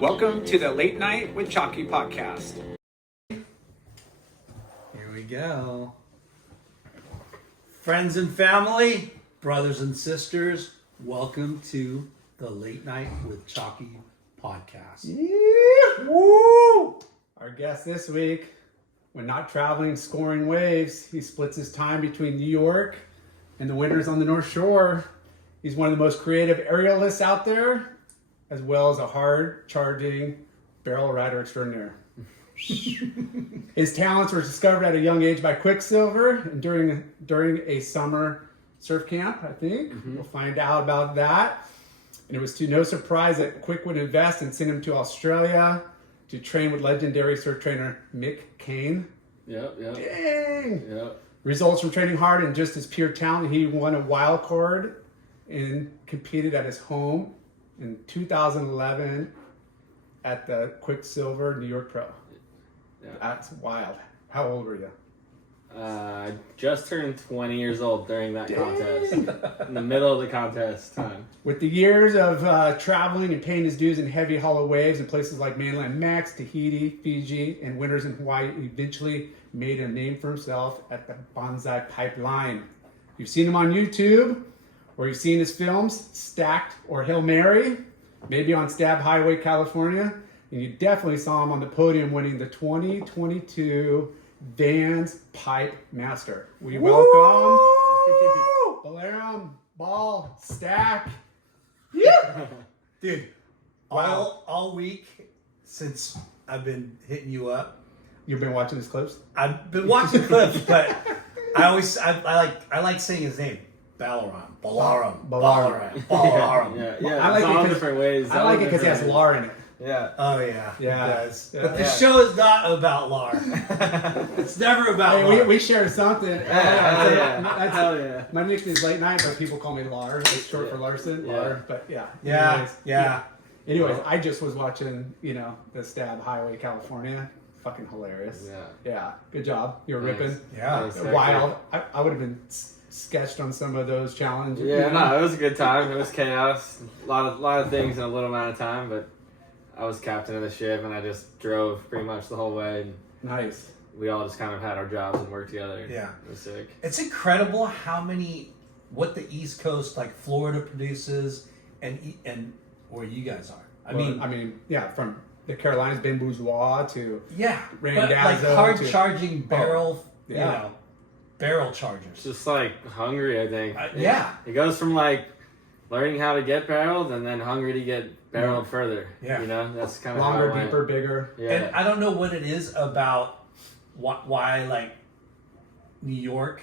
Welcome to the Late Night with Chalky podcast. Here we go. Friends and family, brothers and sisters, welcome to the Late Night with Chalky podcast. Yeah. Woo! Our guest this week, when not traveling, scoring waves, he splits his time between New York and the winters on the North Shore. He's one of the most creative aerialists out there, as well as a hard-charging barrel rider extraordinaire. His talents were discovered at a young age by Quiksilver and during a summer surf camp, I think. We'll find out about that. And it was to no surprise that Quik would invest and send him to Australia to train with legendary surf trainer Mick Cain. Yep. Dang! Yep. Results from training hard and just his pure talent, he won a wildcard and competed at his home in 2011 at the Quiksilver New York Pro. Yeah. That's wild. How old were you? I just turned 20 years old during that contest. In the middle of the contest time. With the years of traveling and paying his dues in heavy hollow waves in places like Mainland Mexico, Tahiti, Fiji, and winters in Hawaii, he eventually made a name for himself at the Banzai Pipeline. You've seen him on YouTube, or you've seen his films, Stacked or Hail Mary, maybe on Stab Highway, California, and you definitely saw him on the podium winning the 2022 Vans Pipe Master. We welcome Balaram, Ball, Stack. Yeah, dude. All week since I've been hitting you up, You've been watching his clips? I've been watching clips, but I like saying his name. Balaram. Yeah. I like it's it all 'cause- different ways. I like it because he has lar in it. Yeah. Oh yeah, Yeah. it does. Yeah. But the show is not about Lar. It's never about Hey, Lar. we share something. Yeah. Hell yeah. My nickname is Late Night, but people call me Lar. It's short for Larson. Yeah. Lar, but yeah. Yeah. Anyways, I just was watching, the Stab Highway, California. Fucking hilarious. Yeah. Yeah. Good job. You're Thanks. ripping. Yeah. Thanks. Wild. I would have been sketched on some of those challenges. Yeah, no, it was a good time. It was chaos. A lot of things in a little amount of time, but I was captain of the ship and I just drove pretty much the whole way. And Nice. we all just kind of had our jobs and worked together. Yeah. It was sick. It's incredible what the East Coast, like Florida, produces, and where you guys are. I mean, yeah, from the Carolinas, Ben Bourgeois to Yeah, Randazzo but like hard to- charging barrel, yeah. barrel It's chargers. just like hungry, I think. Yeah. It goes from like learning how to get barreled and then hungry to get barreled further. Yeah. That's kind of longer, how it deeper, went. bigger. Yeah. And I don't know what it is about why like New York,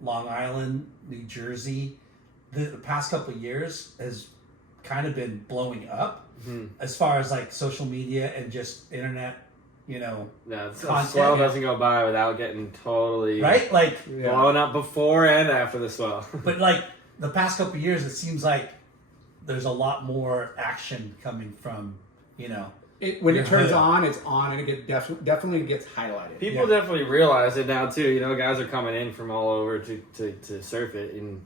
Long Island, New Jersey, the past couple of years has kind of been blowing up as far as like social media and just internet, Yeah, the content. swell doesn't go by without getting totally right? Like, blown up before and after the swell. but like the past couple of years, it seems like there's a lot more action coming from, When it turns Yeah. on, it's on, and it definitely gets highlighted. People definitely realize it now too. Guys are coming in from all over to surf it, and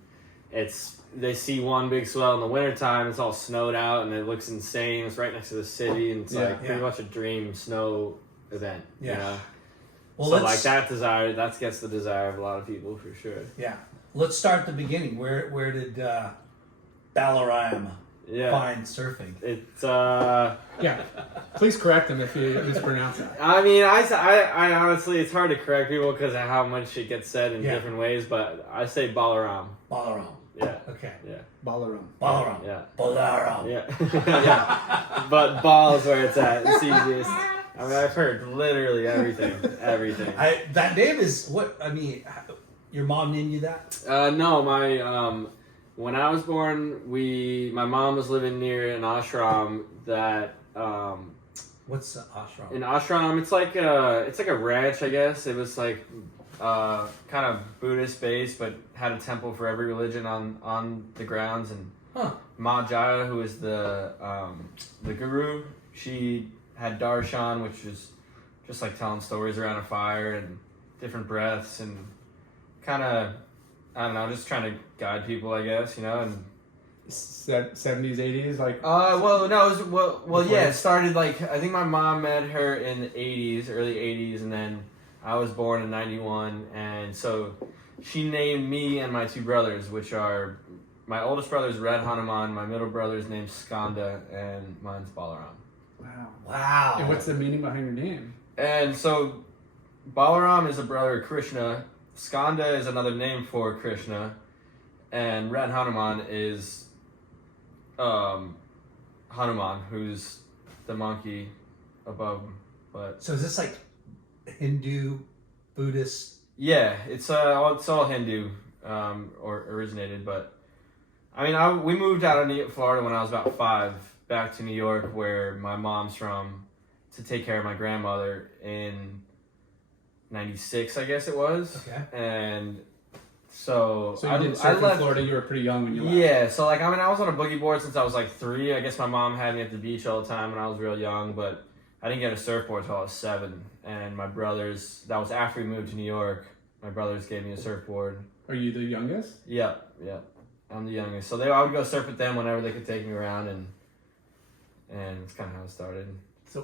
they see one big swell in the wintertime. It's all snowed out, and it looks insane. It's right next to the city, and it's like pretty much a dream snow event. Yeah. Well, So like that gets the desire of a lot of people for sure. Yeah. Let's start at the beginning. Where did Balaram find surfing? It's Yeah, please correct him if you mispronounce it. I mean, I honestly, it's hard to correct people because of how much it gets said in Yeah. different ways, but I say Balaram. Balaram. Yeah. Okay. Yeah. Balaram. Balaram. Yeah. Balaram. Yeah. But ball is where it's at. It's easiest. I mean, I've heard literally everything. That name is what I mean. Your mom named you that? No, when I was born, my mom was living near an ashram that What's the ashram? an ashram. It's like a ranch, I guess. It was like kind of Buddhist based, but had a temple for every religion on the grounds. And Ma Jaya, who is the guru, she had darshan, which was just like telling stories around a fire and different breaths and kind of, I don't know, just trying to guide people, I guess, and 70s, 80s, like. Well, no, it was, yeah, Before- it started like, I think my mom met her in the 80s, early 80s, and then I was born in 91, and so she named me and my two brothers, which are, my oldest brother's Red Hanuman, my middle brother's name's Skanda, and mine's Balaram. Wow. Wow. And what's the meaning behind your name? And so Balaram is a brother of Krishna, Skanda is another name for Krishna, and Red Hanuman is Hanuman, who's the monkey above him. But So is this like Hindu, Buddhist? yeah, it's all Hindu or originated. But I mean, we moved out of Florida when I was about 5, back to New York, where my mom's from, to take care of my grandmother in '96, I guess it was. Okay. And so So you didn't surf in Florida. You were pretty young when you left. Yeah, so like, I mean, I was on a boogie board since I was like 3. I guess my mom had me at the beach all the time when I was real young, but I didn't get a surfboard until I was 7. And my brothers, that was after we moved to New York, my brothers gave me a surfboard. Are you the youngest? Yep. I'm the youngest. So I would go surf with them whenever they could take me around, and it's kind of how it started.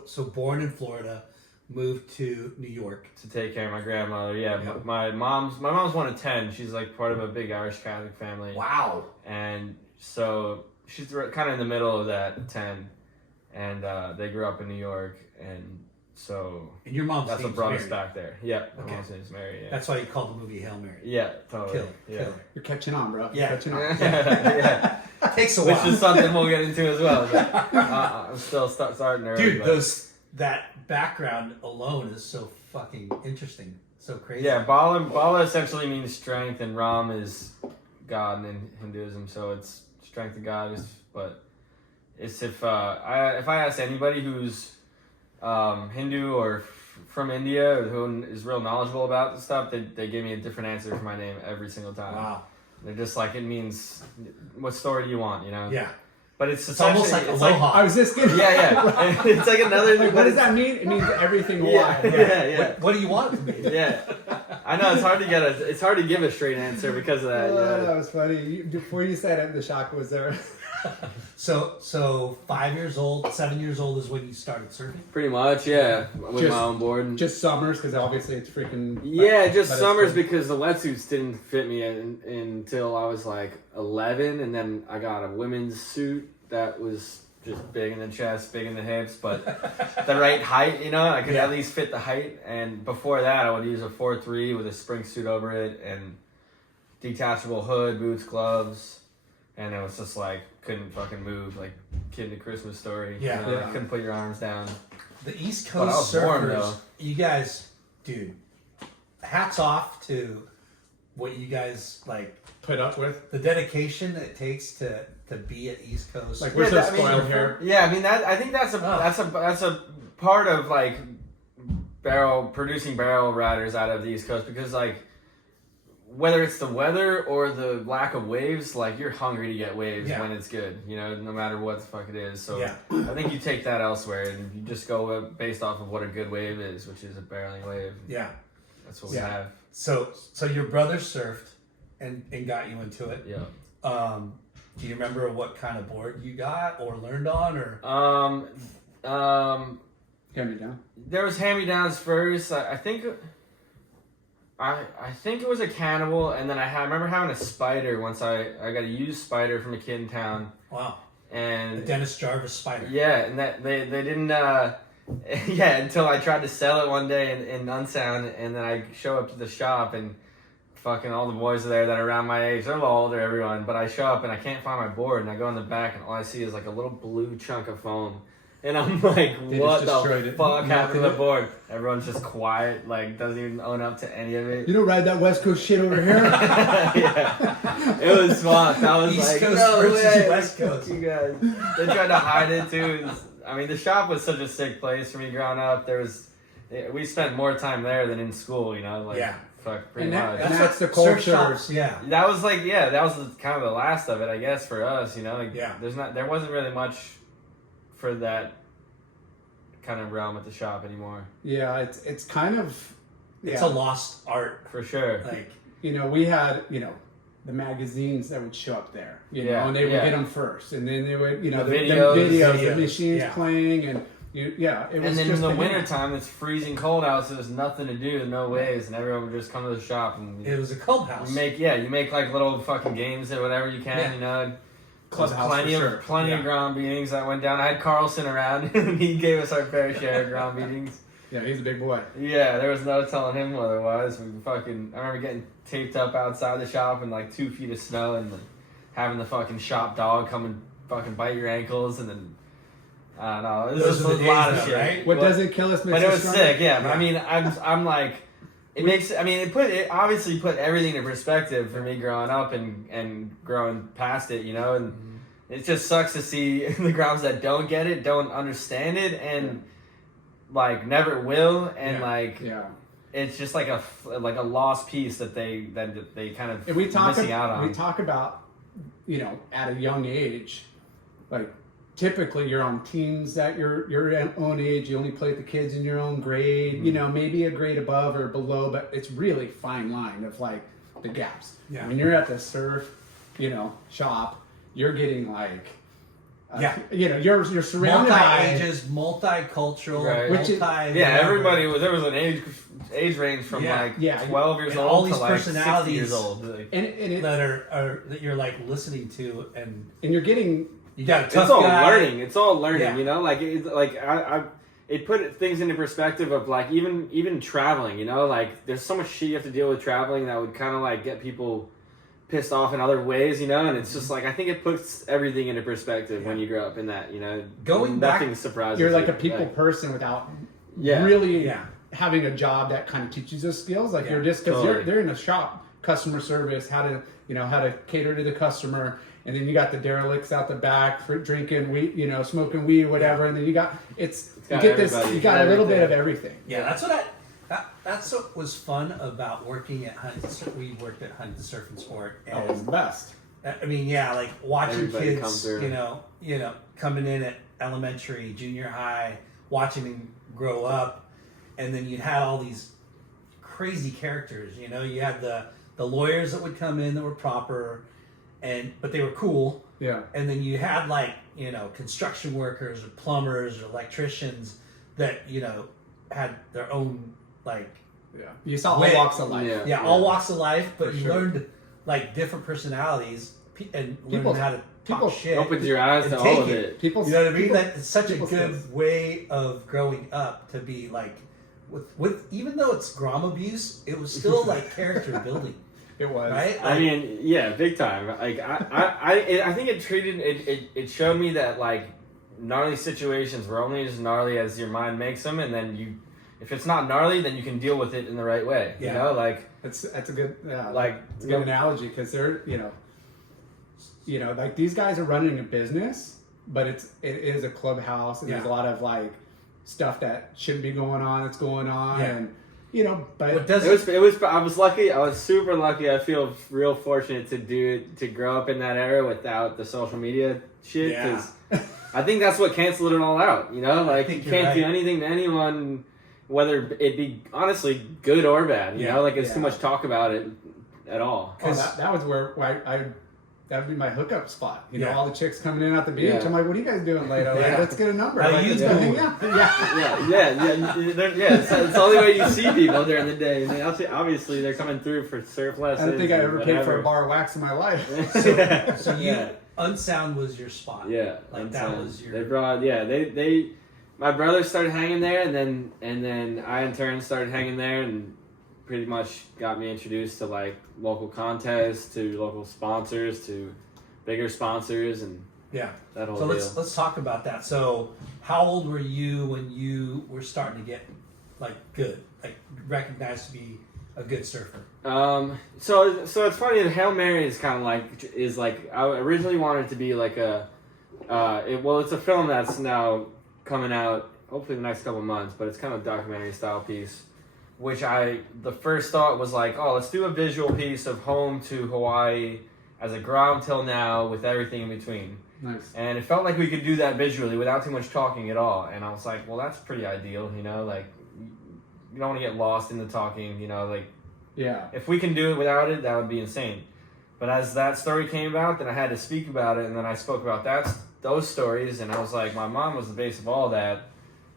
So born in Florida, moved to New York. To take care of my grandmother, yeah. Yep. My mom's one of 10. She's like part of a big Irish Catholic family. Wow. And so she's kind of in the middle of that 10, and they grew up in New York, and so And your mom's that's what name's brought Mary. us back there. Yeah, my Okay. mom's name's Mary. Yeah, That's why you called the movie Hail Mary. yeah, totally. Killer. Yeah. Killer. You're catching on, bro. Yeah. You're catching on. Yeah. Takes a Which while. is something we'll get into as well. But, I'm still starting early. Dude, but- that background alone is so fucking interesting. So crazy. Yeah, Bala essentially means strength, and Ram is God in Hinduism, so it's strength of God. But it's if I ask anybody who's Hindu or from India or who is real knowledgeable about this stuff, they give me a different answer for my name every single time. Wow. They're just like, it means, what story do you want, you know? Yeah. But it's almost like aloha. I was just kidding. yeah. It's like another. Like, what does that mean? It means everything Yeah, Hawaiian. yeah. What do you want it to be? Yeah, I know it's hard to it's hard to give a straight answer because of that. Oh, Yeah. that was funny. Before you said it, the shock was there. So 5 years old, 7 years old is when you started surfing? Pretty much, yeah. With Just- my own board. Just summers, because obviously it's freaking. Yeah, just but it's summers cool. because the wetsuits didn't fit me until I was like 11, and then I got a women's suit that was just big in the chest, big in the hips, but the right height, you know, I could Yeah. at least fit the height. And before that, I would use a 4.3 with a spring suit over it and detachable hood, boots, gloves, and it was just like couldn't fucking move, like Kid in the Christmas Story. Yeah. you know, Yeah. couldn't put your arms down. The East But I Coast was warm, surfers, though. you guys, dude, hats off to what you guys, like, Put up with. the dedication it takes to be at East Coast. Like, we're so I mean, spoiled here. Yeah, I mean I think that's a part of like producing barrel riders out of the East Coast, because like whether it's the weather or the lack of waves, like you're hungry to get waves Yeah. when it's good, you know, no matter what the fuck it is. So Yeah. I think you take that elsewhere and you just go based off of what a good wave is, which is a barreling wave. yeah. That's what we Yeah. have. So your brother surfed and got you into it. Yeah. Do you remember what kind of board you got or learned on, or? Hand me down. There was hand-me-downs first. I think it was a Cannibal, and then I remember having a Spider once. I got a used Spider from a kid in town, Wow. The and Dennis Jarvis Spider. yeah, and that they didn't. Yeah, until I tried to sell it one day in Unsound, and then I show up to the shop and fucking all the boys are there that are around my age. They're a little older, everyone, but I show up and I can't find my board, and I go in the back and all I see is like a little blue chunk of foam. And I'm like, They what just the destroyed it. fuck happened to the Melted it. board? Everyone's just quiet, like doesn't even own up to any of it. You don't ride that West Coast shit over here. Yeah, it was fun. I was East like, Coast no versus way. West Coast. You guys, they tried to hide it too. I mean, the shop was such a sick place for me growing up. We spent more time there than in school, you know. Like, Yeah. fuck, pretty And that- much. and that's the Surf culture. shops, yeah. That was like, yeah, that was kind of the last of it, I guess, for us, you know. Like, Yeah. there wasn't really much for that kind of realm at the shop anymore, Yeah, it's kind of. It's yeah. a lost art. for sure. Like, We had, the magazines that would show up there, you Yeah, know, and they would yeah. get them first, and then they would, you know, The the videos, the machines yeah. playing, and it was And then just in the a- wintertime, it's freezing cold out, so there's nothing to do, no ways, and everyone would just come to the shop and It was a clubhouse. you make like little fucking games or whatever you can, Yeah. you know. Clubhouse plenty for of sure. plenty Yeah. of ground beatings that went down. I had Carlson around, and he gave us our fair share of ground beatings. Yeah, he's a big boy. Yeah, there was no telling him otherwise. I remember getting taped up outside the shop in like 2 feet of snow, and then having the fucking shop dog come and fucking bite your ankles, and then I don't know. It was Those just are a the lot days of though, shit. right? What doesn't kill us makes But it us was stronger. sick, yeah. But Yeah. I mean, I'm like, it obviously put everything in perspective for me growing up and growing past it, you know, and it just sucks to see the grounds that don't get it, don't understand it, and like never will, and Yeah. it's just like a lost piece that they kind of And we talk missing out on. we talk about, you know, at a young age, like typically you're on teams that your own age, you only play with the kids in your own grade, you know, maybe a grade above or below, but it's really fine line of like the gaps. Yeah. When you're at the surf, you know, shop, you're getting like, you know, you're surrounded by Multi-ages, multicultural, Right. Which is- everybody was. There was an age range from Yeah. like Yeah. 12 years And old all to these like 60 personalities. years old. Like, and that you're like listening to, and you're getting you got a tough it's all guy. learning. It's all learning. Yeah. You know, like it put things into perspective of like even traveling. You know, like there's so much shit you have to deal with traveling that would kind of like get people pissed off in other ways, you know, and it's just like I think it puts everything into perspective when you grow up in that, you know. Going back- nothing surprises you're like you. a people person without Yeah. really Yeah. having a job that kind of teaches those skills. Like Yeah, you're just because totally. they're in a shop, customer service, how to cater to the customer, and then you got the derelicts out the back for drinking weed, you know, smoking weed, whatever, and then you got you got get this, everybody, you got a little bit everything. of everything. Yeah, that's what was fun about working at Hunt. We worked at Hunt the Surf and Sport, That and was the best. I mean, yeah, like watching Everybody come kids, through. you know, coming in at elementary, junior high, watching them grow up, and then you had all these crazy characters. You know, you had the lawyers that would come in that were proper, but they were cool, Yeah, and then you had like, you know, construction workers or plumbers or electricians that, you know, had their own like yeah. You saw all Wait. walks of life. Yeah. all walks of life, but For you sure. learned like different personalities and People- learned how to talk people shit. Opens your eyes and to take all of it. it. People, You know what I mean? people- That it's such a people good skills. way of growing up to be like with even though it's grom abuse, it was still like character building, It was. right? I mean, yeah, big time. Like I think it showed me that like gnarly situations were only as gnarly as your mind makes them, and then if it's not gnarly, then you can deal with it in the right way. Yeah. You know, like That's a good like it's a good analogy because they're like these guys are running a business, but it is a clubhouse and there's a lot of like stuff that shouldn't be going on that's going on Yeah. and but what does it was. I was lucky. I was super lucky. I feel real fortunate to grow up in that era without the social media shit. Yeah. 'Cause I think that's what canceled it all out. You know, like you think you're can't do right. anything to anyone, whether it be honestly good or bad. You Yeah. know, like it's too Yeah. much talk about it at all. that was where that would be my hookup spot. You know, Yeah. all the chicks coming in at the beach. Yeah. I'm like, what are you guys doing later? Like, Yeah. let's get a number. How Like, you let's go doing? hang out. Yeah. Yeah. It's the only way you see people during the day. And obviously, they're coming through for surf I lessons. don't think I and ever paid for whatever. a bar of wax in my life. So you Yeah. Unsound was your spot. Yeah, Like and that so was your They brought they my brother started hanging there, and then I in turn started hanging there, and pretty much got me introduced to like local contests, to local sponsors, to bigger sponsors, and yeah. that whole So deal. let's talk about that. So how old were you when you were starting to get like good, like recognized to be a good surfer? So it's funny that Hail Mary is kind of like I originally wanted it to be like it's a film that's now coming out hopefully the next couple of months, but it's kind of a documentary style piece, which the first thought was like, oh, let's do a visual piece of home to Hawaii as a ground till now with everything in between. Nice. And it felt like we could do that visually without too much talking at all. And I was like, well, that's pretty ideal, you know, like you don't want to get lost in the talking, you know, like Yeah. if we can do it without it, that would be insane. But as that story came about, then I had to speak about it, and then I spoke about those stories, and I was like, my mom was the base of all that,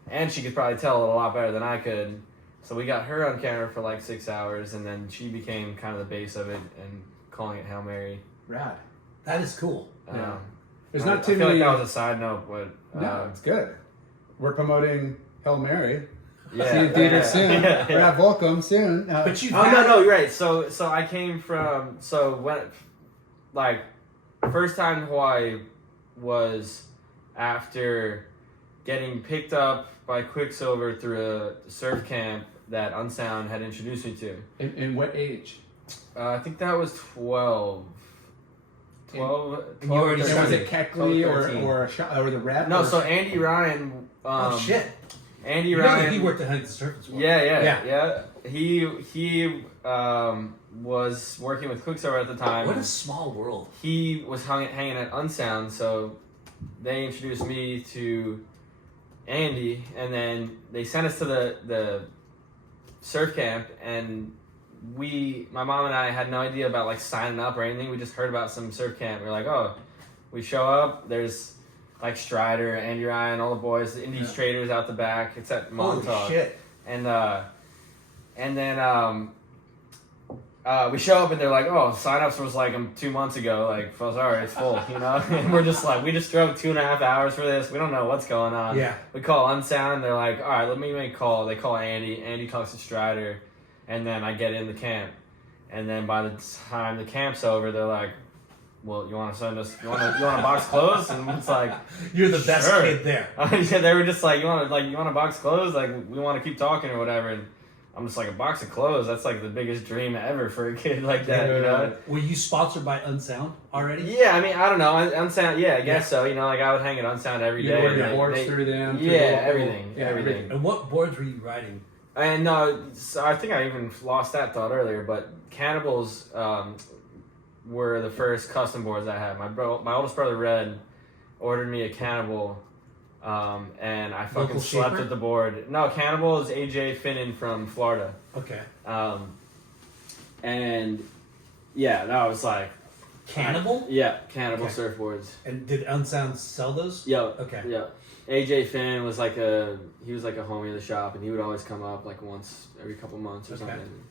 and she could probably tell it a lot better than I could. So we got her on camera for like 6 hours, and then she became kind of the base of it, and calling it Hail Mary. Rad. That is cool. Yeah. There's not too I feel many. like that was a side note, but No, it's good. We're promoting Hail Mary. yeah, See you in theaters soon. Yeah, We're at Volcom soon. But you. no, you're right. So I came from when first time in Hawaii was after getting picked up by Quiksilver through a surf camp that Unsound had introduced me to. In what age? I think that was 12. 12, And you already 13. Was it Keckley 13. or the Rep? No, or- so Andy Ryan. Oh shit! Andy You know that Ryan. he worked at Huntington Surf as well. Yeah. He was working with Quiksilver at the time. What a small world. He was hanging at Unsound, so they introduced me to Andy, and then they sent us to the surf camp, and my mom and I had no idea about like signing up or anything. We just heard about some surf camp. We were like, oh, we show up, there's like Strider, Andy Ryan, all the boys, the Indies traders out the back. It's at Montauk. Holy shit. And then we show up and they're like, oh, sign-ups was like 2 months ago. Like, well, sorry, it's full, you know? And we're just like, we just drove 2.5 hours for this. We don't know what's going on. Yeah. We call Unsound. They're like, all right, let me make a call. They call Andy. Andy talks to Strider. And then I get in the camp. And then by the time the camp's over, they're like, well, you want to send us, you want a box of clothes? And it's like, You're the best sure. kid there. Yeah, they were just like, you want a box of clothes? Like, we want to keep talking or whatever. And I'm just like, a box of clothes? That's like the biggest dream ever for a kid like that, you know? Were you sponsored by Unsound already? Yeah, I mean, I don't know. Unsound, yeah, I guess so. You know, like I would hang at Unsound every You day. ordered and boards through them. through Yeah, local- everything. Yeah, everything. And what boards were you riding? And no, so I think I even lost that thought earlier, but Cannibals were the first custom boards I had. My oldest brother, Red, ordered me a Cannibal, and I fucking Local slept shaper? at the board. No, Cannibal is AJ Finnan from Florida. Okay. And yeah, that was like... Cannibal? Yeah, Cannibal Okay. surfboards. And did Unsound sell those? Yeah. Okay. Yeah. AJ Finn was like a homie of the shop, and he would always come up like once every couple months or Okay. something.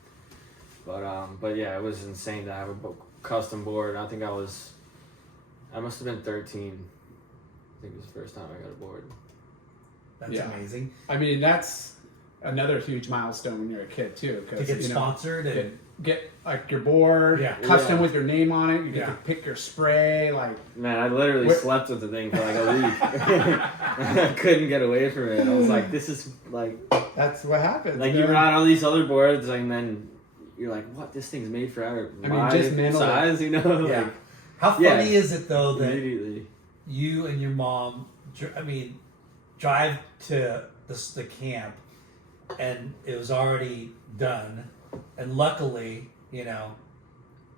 But yeah, it was insane to have a custom board. I think I must have been 13. I think it was the first time I got a board. That's Yeah. amazing. I mean, that's another huge milestone when you're a kid too. To get sponsored and get like your board, Yeah. custom Yeah. with your name on it. You get Yeah. to pick your spray. Like, Man, I literally slept with the thing for like a week. I couldn't get away from it. I was like, this is like that's what happens. you man. ride all these other boards, and then you're like, what? This thing's made for our just mentally. size, you know? Yeah. Like, How funny Yeah. is it though that immediately. you and your mom, drive to the camp, and it was already done, and luckily,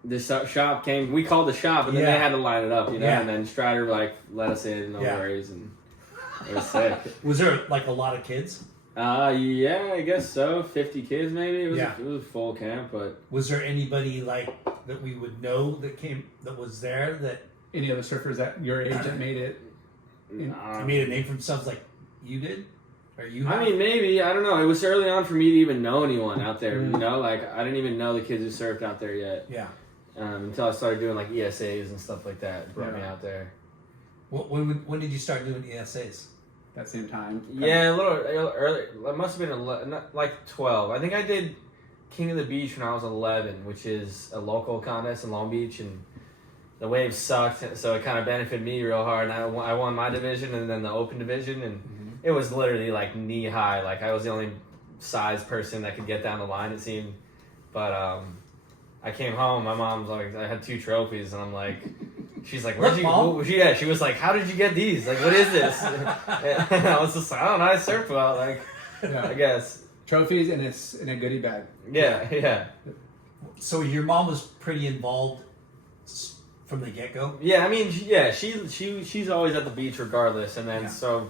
The shop came. We called the shop, and then Yeah. they had to line it up, you know. Yeah. And then Strider let us in, no Yeah. worries, and it was sick. was there like a lot of kids? Yeah, I guess so. 50 kids maybe. It was Yeah. it was a full camp, but Was there anybody like that we would know that was there that Any other surfers at your age that made it? made a name for themselves like you did, or you? I have? mean, maybe, I don't know. It was early on for me to even know anyone out there, Mm. you know. Like I didn't even know the kids who surfed out there yet. Yeah. Until I started doing like ESAs and stuff like that. It brought me Yeah. out there. When did you start doing ESAs? That same time. Yeah, a little early. It must have been like 12. I think I did King of the Beach when I was 11, which is a local contest in Long Beach, and the waves sucked, so it kind of benefited me real hard. And I won my division and then the open division, and it was literally like knee high. Like I was the only size person that could get down the line, it seemed. But I came home. My mom's like, I had 2 trophies, and I'm like. She's like, where'd Look, you? Mom. Yeah, she was like, how did you get these? Like, what is this? And I was just like, I don't know. I surf well, like, Yeah. I guess. Trophies and it's in a goodie bag. Yeah. So your mom was pretty involved from the get go. Yeah, I mean, she's always at the beach regardless, and then Yeah. so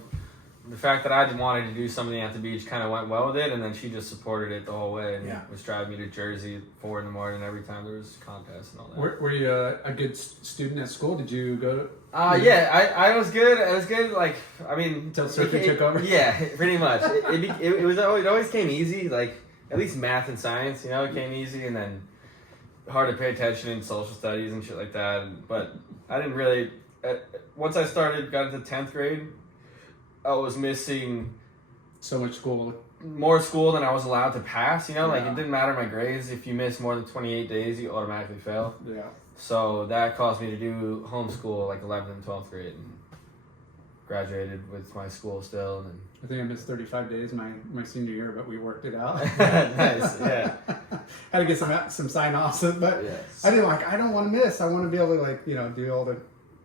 the fact that I wanted to do something at the beach kind of went well with it, and then she just supported it the whole way and was driving me to Jersey at 4 a.m. every time there was contests and all that. Were you a good student at school? Did you go to? Yeah, I was good. I was good. Like, I mean, Until surfing took over. Yeah, pretty much. It always came easy. Like at least math and science, you know, it came easy, and then hard to pay attention in social studies and shit like that. But I didn't really. Once I got into 10th grade, I was missing so much school. More school than I was allowed to pass, you know? Like, it didn't matter my grades. If you miss more than 28 days, you automatically fail. Yeah. So that caused me to do homeschool, like, 11th and 12th grade. And graduated with my school still. And I think I missed 35 days my senior year, but we worked it out. Nice, yeah. Had to get some sign-offs, but yes. I don't want to miss. I want to be able to, like, you know, do all the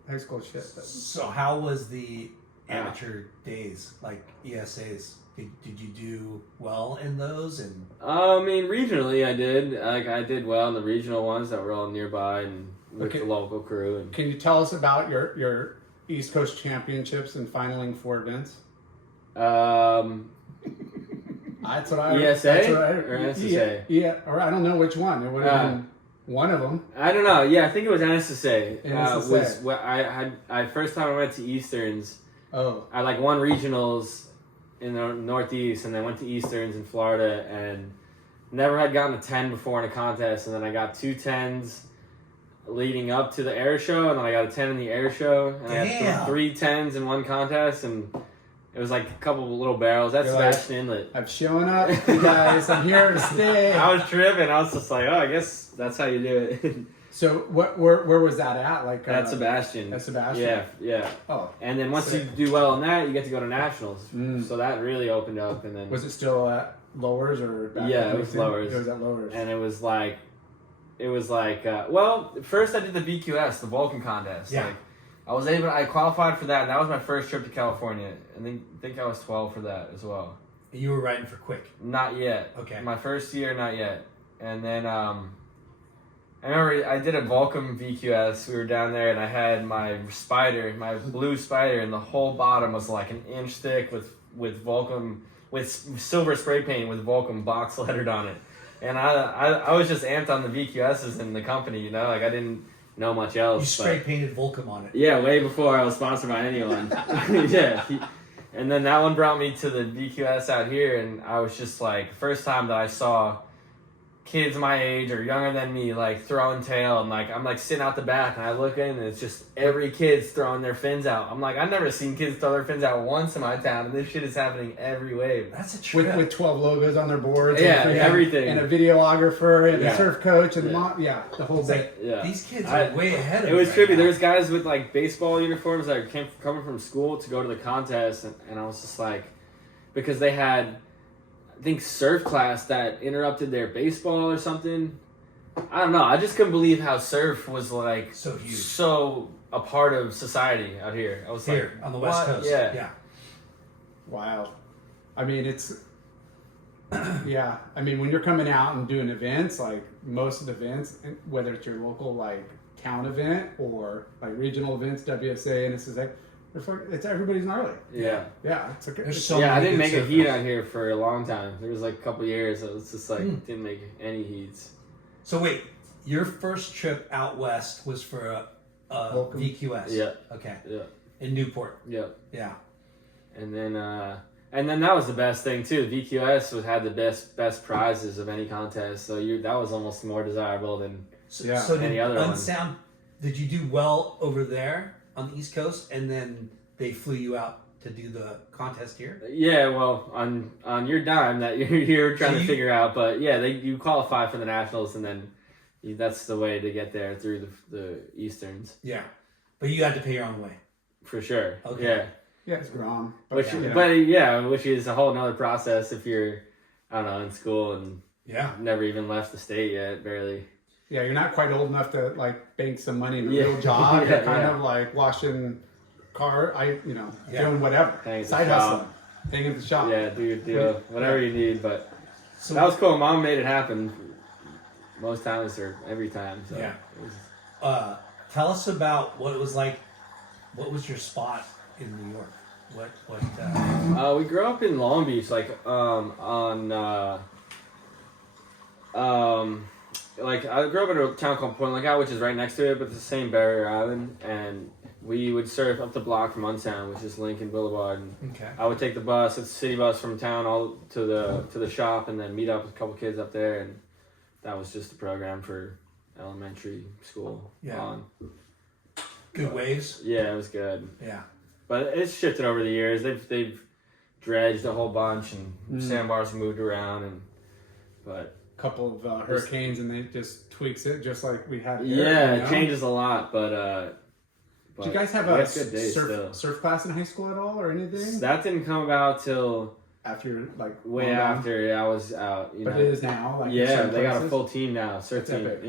high school shit. But. So how was the amateur days, like ESAs? Did you do well in those? And I mean, regionally, I did. Like, I did well in the regional ones that were all nearby and with the local crew. And can you tell us about your East Coast Championships and finaling 4 events? That's what I ESA or NSSA? Yeah, or I don't know which one. It would have been one of them. I don't know. Yeah, I think it was NSSA. NSSA. Was what I first time I went to Easterns. Oh, I like won regionals in the Northeast, and then went to Easterns in Florida, and never had gotten a 10 before in a contest, and then I got 2 10s leading up to the air show, and then I got a 10 in the air show, and I had 3 10s in one contest, and it was like a couple of little barrels. That's Sebastian Inlet. I'm showing up, you guys. I'm here to stay. I was tripping. I was just like, oh, I guess that's how you do it. So where was that at? Like that's Sebastian. That's Sebastian. Yeah. Oh. And then once you do well in that, you get to go to nationals. So that really opened up. And then was it still at lowers or? It was lowers. It was at lowers. And it was like, well, first I did the VQS, the Vulcan contest. Yeah. Like, I qualified for that, and that was my first trip to California. And then I think I was 12 for that as well. You were riding for Quik? Not yet. Okay. My first year, not yet. And then I remember I did a Vulcan VQS. We were down there, and I had my blue spider, and the whole bottom was like an inch thick with Vulcan, with silver spray paint with Vulcan box lettered on it. And I was just amped on the VQSs in the company, you know, like I didn't know much else. You spray painted Vulcan on it. Yeah, way before I was sponsored by anyone. Yeah. And then that one brought me to the VQS out here, and I was just like, first time that I saw kids my age or younger than me like throwing tail, and like I'm like sitting out the back, and I look in, and it's just every kid's throwing their fins out. I'm like, I've never seen kids throw their fins out once in my town, and this shit is happening every wave. That's a trip. With 12 logos on their boards. Yeah, and everything. And a videographer and a surf coach and the whole thing. Like, these kids are way ahead of it. It was right trippy. now. There was guys with like baseball uniforms that came coming from school to go to the contest, and I was just like, because they had, I think, surf class that interrupted their baseball or something. I don't know. I just couldn't believe how surf was like so huge, so a part of society out here. I was here like, on the West Coast. Yeah. Wow. I mean, it's yeah. I mean, when you're coming out and doing events, like most of the events, whether it's your local like town event or like regional events, WSA, and it's everybody's gnarly. Yeah. It's okay. I didn't make a heat out here for a long time. There was like a couple years I was just like didn't make any heats. So wait, your first trip out west was for a VQS? Yeah. Okay. Yeah. In Newport. Yeah. Yeah. And then that was the best thing too. The VQS had the best prizes of any contest. So that was almost more desirable than any other one. Did you do well over there on the East Coast, and then they flew you out to do the contest here? Yeah, well, on your dime that you're trying to figure out, but yeah, you qualify for the nationals, and then that's the way to get there through the Easterns. Yeah, but you had to pay your own way for sure. Okay. Yeah. Yeah, it's wrong. Which is a whole nother process if you're, I don't know, in school and never even left the state yet, barely. Yeah, you're not quite old enough to like bank some money in a real job. You're kind of like washing doing whatever. Side hustling. Hang at the shop. Yeah, do your deal. Whatever you need. But that was cool. Mom made it happen most times or every time. So tell us about what it was like. What was your spot in New York? We grew up in Long Beach, like like I grew up in a town called Point Lookout, which is right next to it, but it's the same barrier island, and we would surf up the block from Untown, which is Lincoln Boulevard. And Okay. I would take the bus, it's a city bus from town all to the shop, and then meet up with a couple kids up there, and that was just the program for elementary school. Yeah. On. Good waves. Yeah, it was good. Yeah. But it's shifted over the years. They've dredged a whole bunch, and sandbars moved around, but couple of hurricanes and they just tweaks it just like we had here, yeah, you know? it changes a lot. But did you guys have we a had good days still. surf class in high school at all or anything? That didn't come about till After you're like way long gone? after I was out. You But know? it is now. Like in Yeah, certain they got a places? full team now, surf That's team. epic.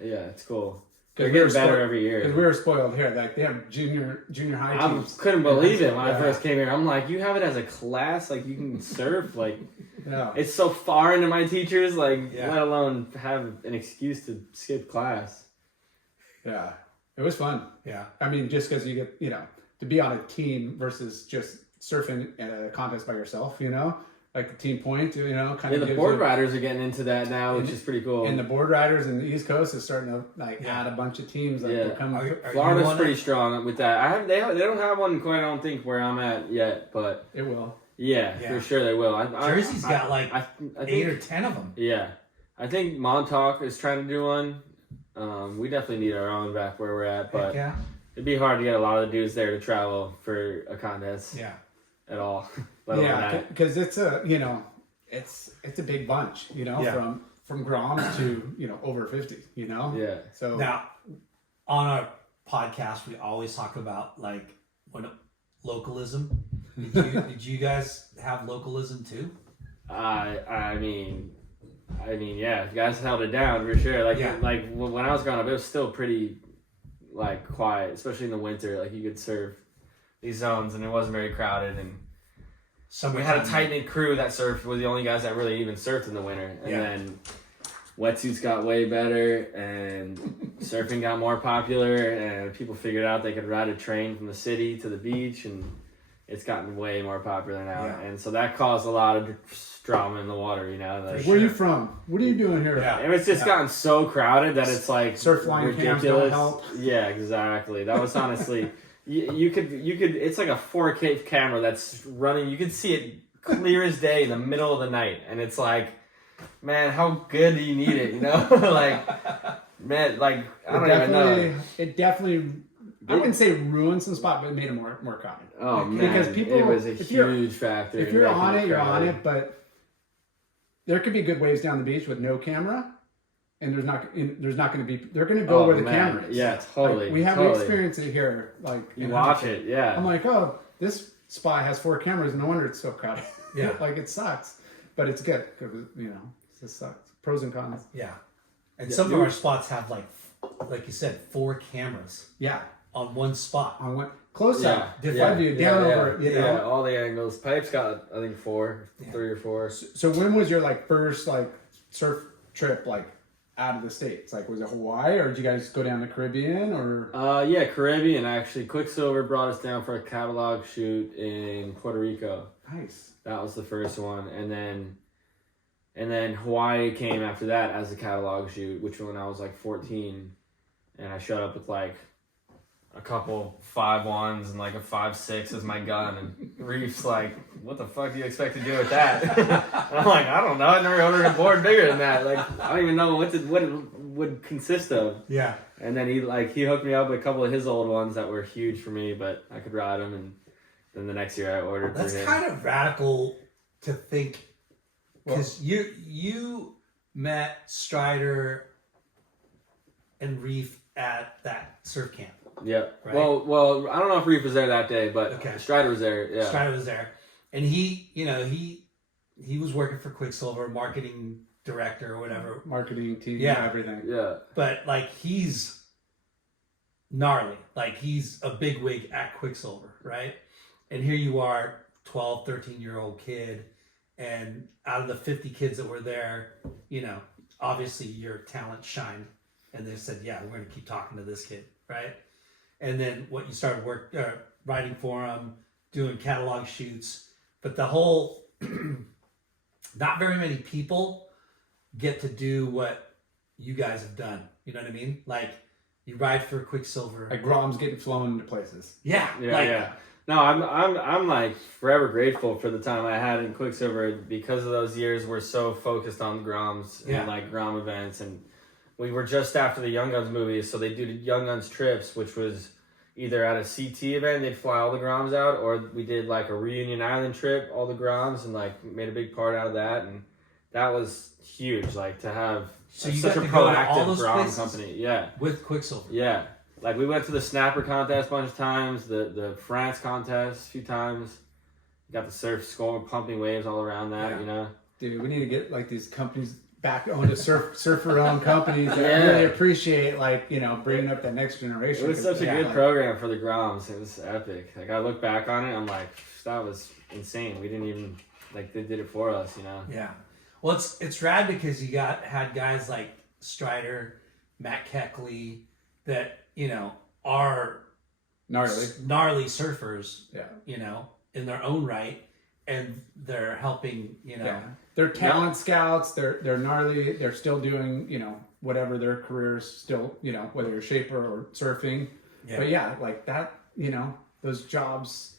Yeah, it's cool. They're we were getting better spoiled- every year. Because we were spoiled here. Like they have junior high I teams. couldn't believe it when I Yeah. first came here. I'm like, you have it as a class, like you can surf, like Yeah. it's so far into my teachers, like Yeah. let alone have an excuse to skip class. Yeah. It was fun. Yeah. I mean, just because you get, to be on a team versus just surfing at a contest by yourself, like the team point, kind Yeah, of the gives board you- riders are getting into that now, which is pretty cool. And the board riders in the East Coast is starting to add a bunch of teams. Like, Yeah. become, Are Florida's you on pretty it? strong with that. They don't have one quite, I don't think, where I'm at yet, but it will. yeah. For sure they will. Jersey's got like I think, 8 or 10 of them. Yeah, I think Montauk is trying to do one. We definitely need our own back where we're at, but Yeah. it'd be hard to get a lot of the dudes there to travel for a contest Yeah. at all. Let alone Yeah, that. because it's a it's a big bunch, Yeah. from Groms to over 50, Yeah. So Now, on our podcast, we always talk about like localism. Did you guys have localism too? I mean, yeah, you guys held it down for sure. Like, Yeah. like when I was growing up, it was still pretty like quiet, especially in the winter. Like you could surf these zones, and it wasn't very crowded. And we had a tight knit crew that surfed. We're the only guys that really even surfed in the winter. And then wetsuits got way better, and surfing got more popular, and people figured out they could ride a train from the city to the beach, and it's gotten way more popular now. Yeah. And so that caused a lot of drama in the water, Like, where are you from? What are you doing here? Yeah. and it's just gotten so crowded that it's like Surf line cams ridiculous. don't help. Yeah, exactly. That was honestly, you could. It's like a 4K camera that's running. You could see it clear as day in the middle of the night, and it's like, man, how good do you need it? Like, man, like I don't even know. It definitely. I wouldn't say ruined some spot, but it made it more crowded. Oh man, because people, it was a if you're- huge factor. If in you're making on it, you're on crowded. it. But there could be good waves down the beach with no camera, and there's not going to be. They're going to go where the man. camera is. Yeah, totally. Like, we have totally. experienced it here. Like You in watch Huntington. it, yeah. I'm like, oh, this spot has 4 cameras. No wonder it's so crowded. Yeah. Like it sucks, but it's good because it just sucks. Pros and cons. Yeah. And Yeah, some of you- our spots have like you said, 4 cameras Yeah, on one spot. on what close Yeah, up, the front view, down over. Yeah, all the angles. Pipes got, I think, 3 or 4. So when was your first surf trip out of the States? Was it Hawaii, or did you guys go down the Caribbean, or? Yeah, Caribbean actually. Quiksilver brought us down for a catalog shoot in Puerto Rico. Nice. That was the first one, and then Hawaii came after that as a catalog shoot, which when I was 14, and I showed up with a couple 5.1s and a 5.6 as my gun, and Reef's like, "What the fuck do you expect to do with that?" And I'm like, "I don't know. I never ordered a board bigger than that. I don't even know what it would consist of." Yeah. And then he hooked me up with a couple of his old ones that were huge for me, but I could ride them. And then the next year I ordered. That's for him. kind of radical to think, because you met Strider and Reef at that surf camp. Yeah. Right? Well, I don't know if Reef was there that day, but Okay. Strider was there. Yeah. Strider was there, and he was working for Quiksilver, marketing director or whatever. Marketing, TV, Yeah. everything. Yeah. But he's gnarly. He's a big wig at Quiksilver, right? And here you are, 12, 13-year-old kid, and out of the 50 kids that were there, obviously your talent shined, and they said, yeah, we're going to keep talking to this kid, right? And then what you started writing for him, doing catalog shoots, but the whole, not very many people get to do what you guys have done. You know what I mean? Like, you ride for Quiksilver. Like Grom's getting flown into places. Yeah. Yeah. No, I'm like forever grateful for the time I had in Quiksilver because of those years. We're so focused on Groms and like Grom events, and we were just after the Young Guns movies, so they do the Young Guns trips, which was either at a CT event, they'd fly all the Groms out, or we did like a reunion island trip, all the Groms, and like made a big part out of that, and that was huge. Like to have so you such got a to go to all proactive those Grom places company, yeah, with Quiksilver. yeah. Like we went to the snapper contest a bunch of times, the France contest a few times. Got the surf score, pumping waves all around that, you know. Dude, we need to get like these companies back on to surfer-owned companies that really appreciate, like, you know, bringing up that next generation. It was such a good program for the Groms. It was epic. Like I look back on it, I'm like, that was insane. We didn't even like they did it for us, you know. Yeah. Well, it's rad because you had guys like Strider, Matt Keckley, that, you know, are gnarly surfers, you know, in their own right, and they're helping, you know. Yeah. They're talent scouts, they're gnarly, they're still doing, you know, whatever their careers still, you know, whether you're shaper or surfing. Yeah. But yeah, like that, you know, those jobs,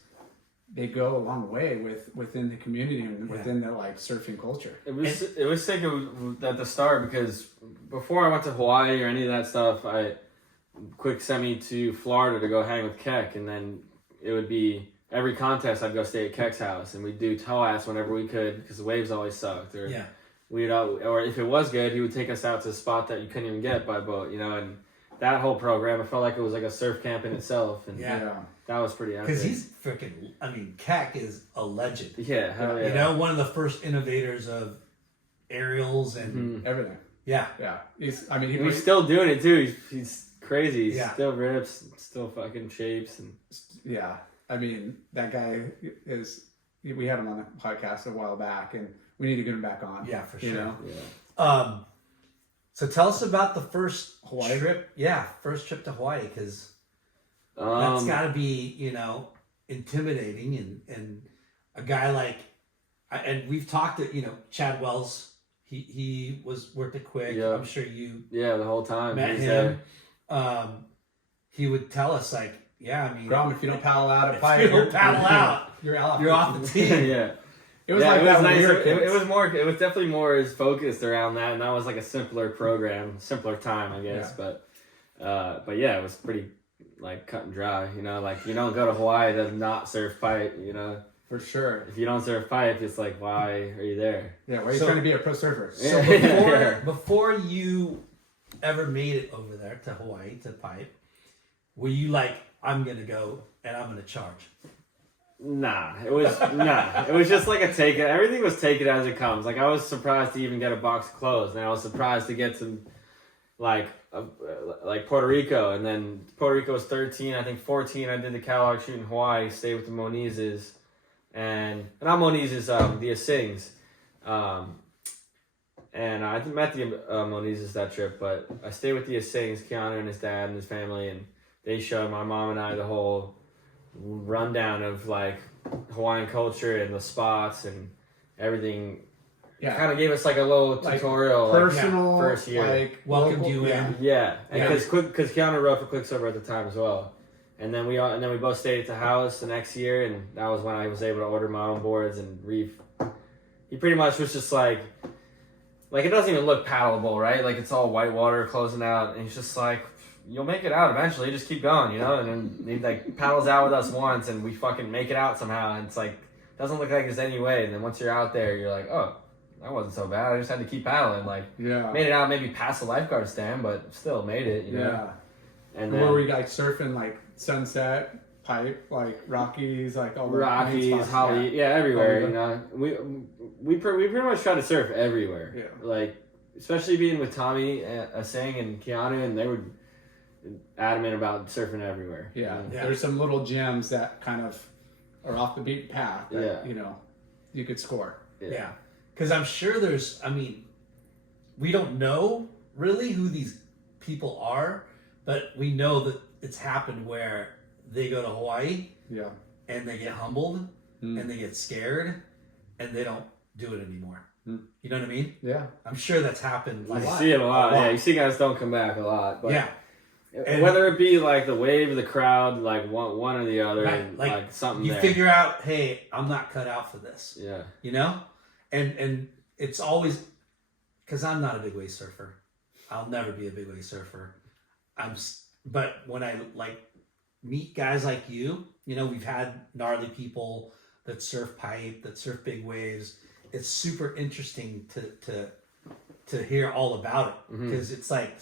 they go a long way within the community and within the like surfing culture. It was sick at the start because before I went to Hawaii or any of that stuff, Quik sent me to Florida to go hang with Keck, and then it would be every contest I'd go stay at Keck's house, and we'd do tow-ass whenever we could because the waves always sucked. Or or if it was good, he would take us out to a spot that you couldn't even get by boat, you know. And that whole program, I felt like it was like a surf camp in itself, and that was pretty epic. Because he's freaking, I mean, Keck is a legend. Yeah, hell yeah. You know, one of the first innovators of aerials and everything. Yeah. He's still doing it too. He's crazy. He still rips, still fucking shapes, and I mean, that guy is. We had him on the podcast a while back, and we need to get him back on. Yeah, for sure. You know? Yeah. So tell us about the first Hawaii trip. Yeah, first trip to Hawaii, because that's got to be, you know, intimidating, and a guy like, and we've talked to, you know, Chad Wells. He worked at Quik. Yeah. I'm sure you the whole time met him. He would tell us like, I mean, Grom, if you don't paddle out a pipe, you're off the team. Yeah. It was like that. Nice. It was more. It was definitely more focused around that, and that was like a simpler program, simpler time, I guess. Yeah. But yeah, it was pretty like cut and dry. You know, like you don't go to Hawaii to not surf pipe. You know, for sure. If you don't surf pipe, it's like, why are you there? Yeah, why are you trying to be a pro surfer? So before you ever made it over there to Hawaii to pipe, were you like, I'm gonna go and I'm gonna charge? Nah, it was just like a take it. Everything was take it as it comes. Like I was surprised to even get a box of clothes, and I was surprised to get some like Puerto Rico, and then Puerto Rico was 13. I think 14. I did the catalog shoot in Hawaii. Stayed with the Monizes, and not Monizes, the Asings. And I met the Monizes that trip, but I stayed with the Asings, Keanu and his dad and his family, and they showed my mom and I the whole rundown of like Hawaiian culture and the spots and everything. Yeah, kind of gave us like a little tutorial, personal, like, first year, like welcomed you in. Yeah, because Keanu wrote for Quiksilver at the time as well, and then we both stayed at the house the next year, and that was when I was able to order my own boards. And he pretty much was just like it doesn't even look paddleable, right? Like it's all white water closing out, and he's just like, you'll make it out eventually, just keep going, you know? And then he like paddles out with us once, and we fucking make it out somehow, and it's like, doesn't look like there's any way. And then once you're out there, you're like, oh, that wasn't so bad. I just had to keep paddling. Like, made it out maybe past the lifeguard stand, but still made it, you know? And then, where we like surfing like Sunset, Pipe, like Rockies, like all the Rockies, Holly, everywhere, you know? We pretty much try to surf everywhere. Yeah. Like, especially being with Tommy, Asing, and Keanu, and they were adamant about surfing everywhere. Yeah. There's some little gems that kind of are off the beaten path that, you know, you could score. Yeah. Because I'm sure we don't know really who these people are, but we know that it's happened where they go to Hawaii. Yeah. and they get humbled and they get scared and they don't do it anymore. You know what I mean? Yeah. I'm sure that's happened. You see it a lot. Yeah, you see guys don't come back a lot. But yeah. And whether it be like the wave, the crowd, like one or the other, Right. and like something you there. figure out, hey, I'm not cut out for this. Yeah. You know? And it's always, because I'm not a big wave surfer. I'll never be a big wave surfer. But when I like meet guys like you, you know, we've had gnarly people that surf pipe, that surf big waves. It's super interesting to hear all about it, because it's like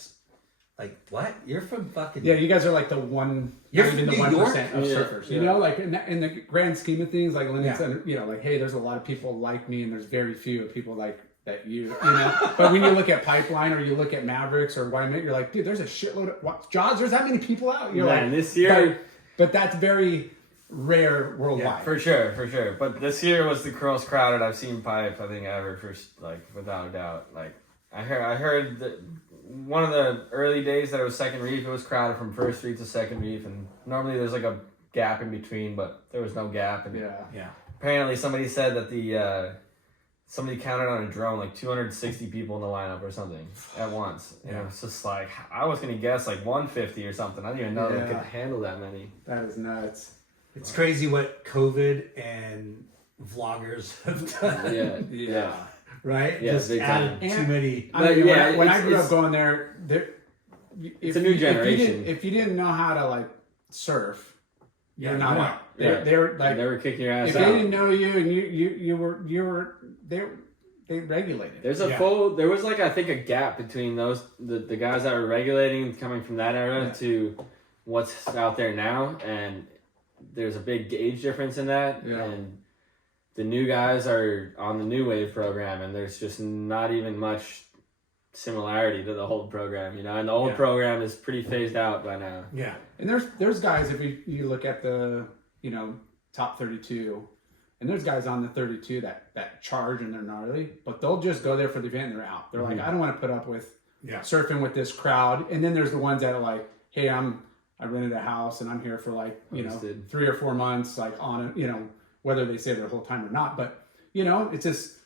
what? You're from fucking Yeah, you guys are like the one. You're not even from the New 1% of York? surfers. You know, like in the grand scheme of things, like Lyndon's, Yeah. you know, like hey, there's a lot of people like me, and there's very few people like that you know. But when you look at Pipeline or you look at Mavericks or Wyoming, you're like, dude, there's a shitload of what, Jaws. There's that many people out. You're Man, like, this year. but that's very rare worldwide. Yeah, for sure. But this year was the most crowded I've seen pipe, I think, ever, for like without a doubt. Like I heard that one of the early days that it was second reef, it was crowded from first reef to second reef, and normally there's like a gap in between, but there was no gap. And Yeah. apparently somebody said that somebody counted on a drone like 260 people in the lineup or something at once. And it was just like, I was gonna guess like 150 or something. I didn't even know they could handle that many. That is nuts. It's crazy what COVID and vloggers have done. Yeah. Right? Yeah, Just big added time. too many. I mean, yeah, when I grew it's- up going there, It's a new generation. If you didn't know how to like surf, you're Yeah, not you out. weren't. They're like, They were kicking your ass if out. they didn't know you and you were they regulated. There's a there was like, I think, a gap between the guys that were regulating coming from that era to what's out there now, and there's a big age difference in that. Yeah. And the new guys are on the new wave program, and there's just not even much similarity to the old program, you know, and the old program is pretty phased out by now. Yeah. And there's guys, if you look at the, you know, top 32, and there's guys on the 32 that charge and they're gnarly, but they'll just go there for the event and they're out. They're like, I don't want to put up with surfing with this crowd. And then there's the ones that are like, hey, I rented a house and I'm here for like, you know, 3 or 4 months, like on it, you know, whether they stay their whole time or not. But, you know, it's just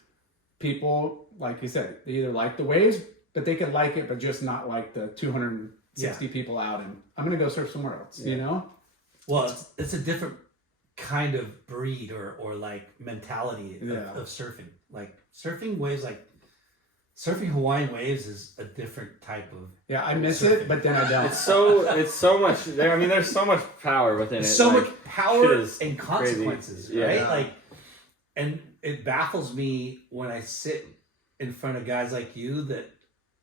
people, like you said, they either like the waves, but they could like it, but just not like the 260 people out and I'm going to go surf somewhere else, you know? Well, it's a different kind of breed or like mentality of surfing. Like surfing waves, like surfing Hawaiian waves is a different type of I miss surfing. it, but then I don't. It's so much there. I mean, there's so much power within it. So like, much power is and consequences, crazy. right? Yeah. Like, and it baffles me when I sit in front of guys like you that,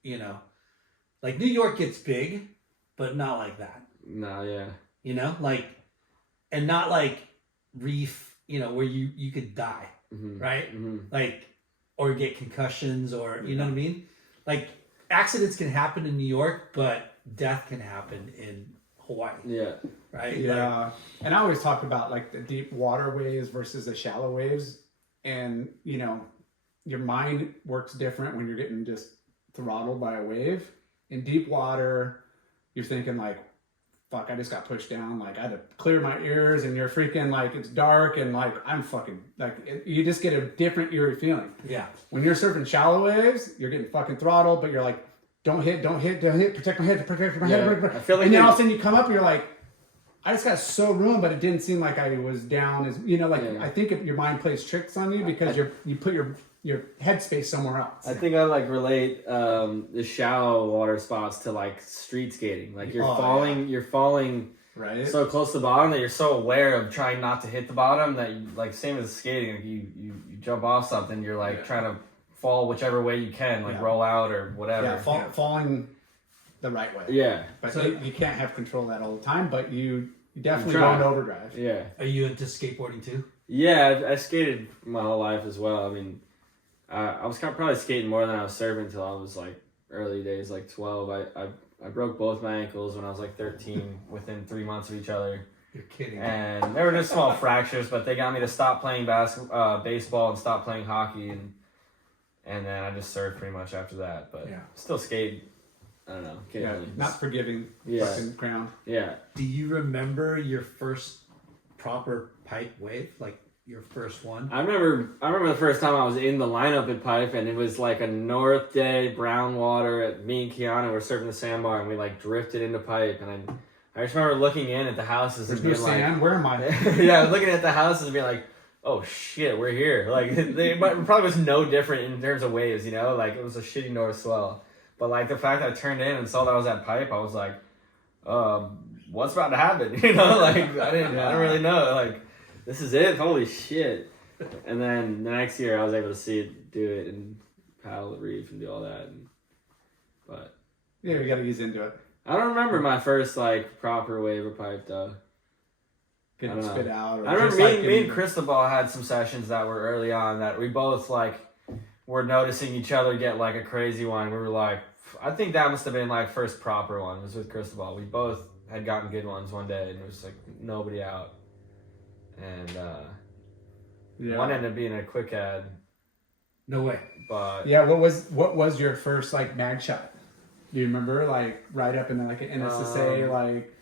you know, like New York gets big, but not like that. No, yeah. You know, like, and not like reef, you know, where you could die, right? Like, or get concussions, or you know what I mean? Like, accidents can happen in New York, but death can happen in Hawaii. Yeah. Right? Yeah. Like, And I always talk about like the deep water waves versus the shallow waves. And, you know, your mind works different when you're getting just throttled by a wave. In deep water, you're thinking like, fuck, I just got pushed down. Like I had to clear my ears and you're freaking like, it's dark and like, I'm fucking like, you just get a different eerie feeling. yeah. When you're surfing shallow waves, you're getting fucking throttled, but you're like, don't hit, protect my head. I feel like and then all of a sudden you come up and you're like, I just got so ruined, but it didn't seem like I was down as, you know, like I think if your mind plays tricks on you because you put your headspace somewhere else. I think I like relate the shallow water spots to like street skating. Like you're falling right so close to the bottom that you're so aware of trying not to hit the bottom that you, like same as skating, like you jump off something, you're like trying to fall whichever way you can, like roll out or whatever. Yeah, falling the right way. Yeah. But so you can't have control of that all the time, but you definitely try. go into overdrive. Yeah. Are you into skateboarding too? Yeah, I skated my whole life as well. I mean, I was probably skating more than I was surfing until I was like early days, like 12. I broke both my ankles when I was like 13 within 3 months of each other. You're kidding. And they were just small fractures, but they got me to stop playing baseball and stop playing hockey, and then I just surfed pretty much after that. But still skate. I don't know. Yeah, not forgiving Yeah. fucking ground. Yeah. Do you remember your first proper pipe wave, like your first one? I remember the first time I was in the lineup at Pipe, and it was like a north day, brown water. At me and Kiana were surfing the sandbar, and we like drifted into Pipe. And I just remember looking in at the houses There's and no being like, sand. Where am I? yeah, looking at the houses and being like, oh shit, we're here. Like it probably was no different in terms of waves, you know, like it was a shitty north swell. But like the fact that I turned in and saw that I was at Pipe, I was like, what's about to happen? You know, like I didn't really know. Like this is it. Holy shit! And then the next year, I was able to see it, do it, and paddle the reef and do all that. But Yeah, we got to ease into it. I don't remember my first like proper wave or pipe though. Getting spit out. Or I remember just, me and Cristobal had some sessions that were early on that we both like were noticing each other get like a crazy one. We were like, I think that must have been like first proper one. It was with Cristobal. We both had gotten good ones one day, and it was like nobody out. And one ended up being a quick ad. No way. But yeah, what was your first like mag shot? Do you remember like right up in the like an NSSA like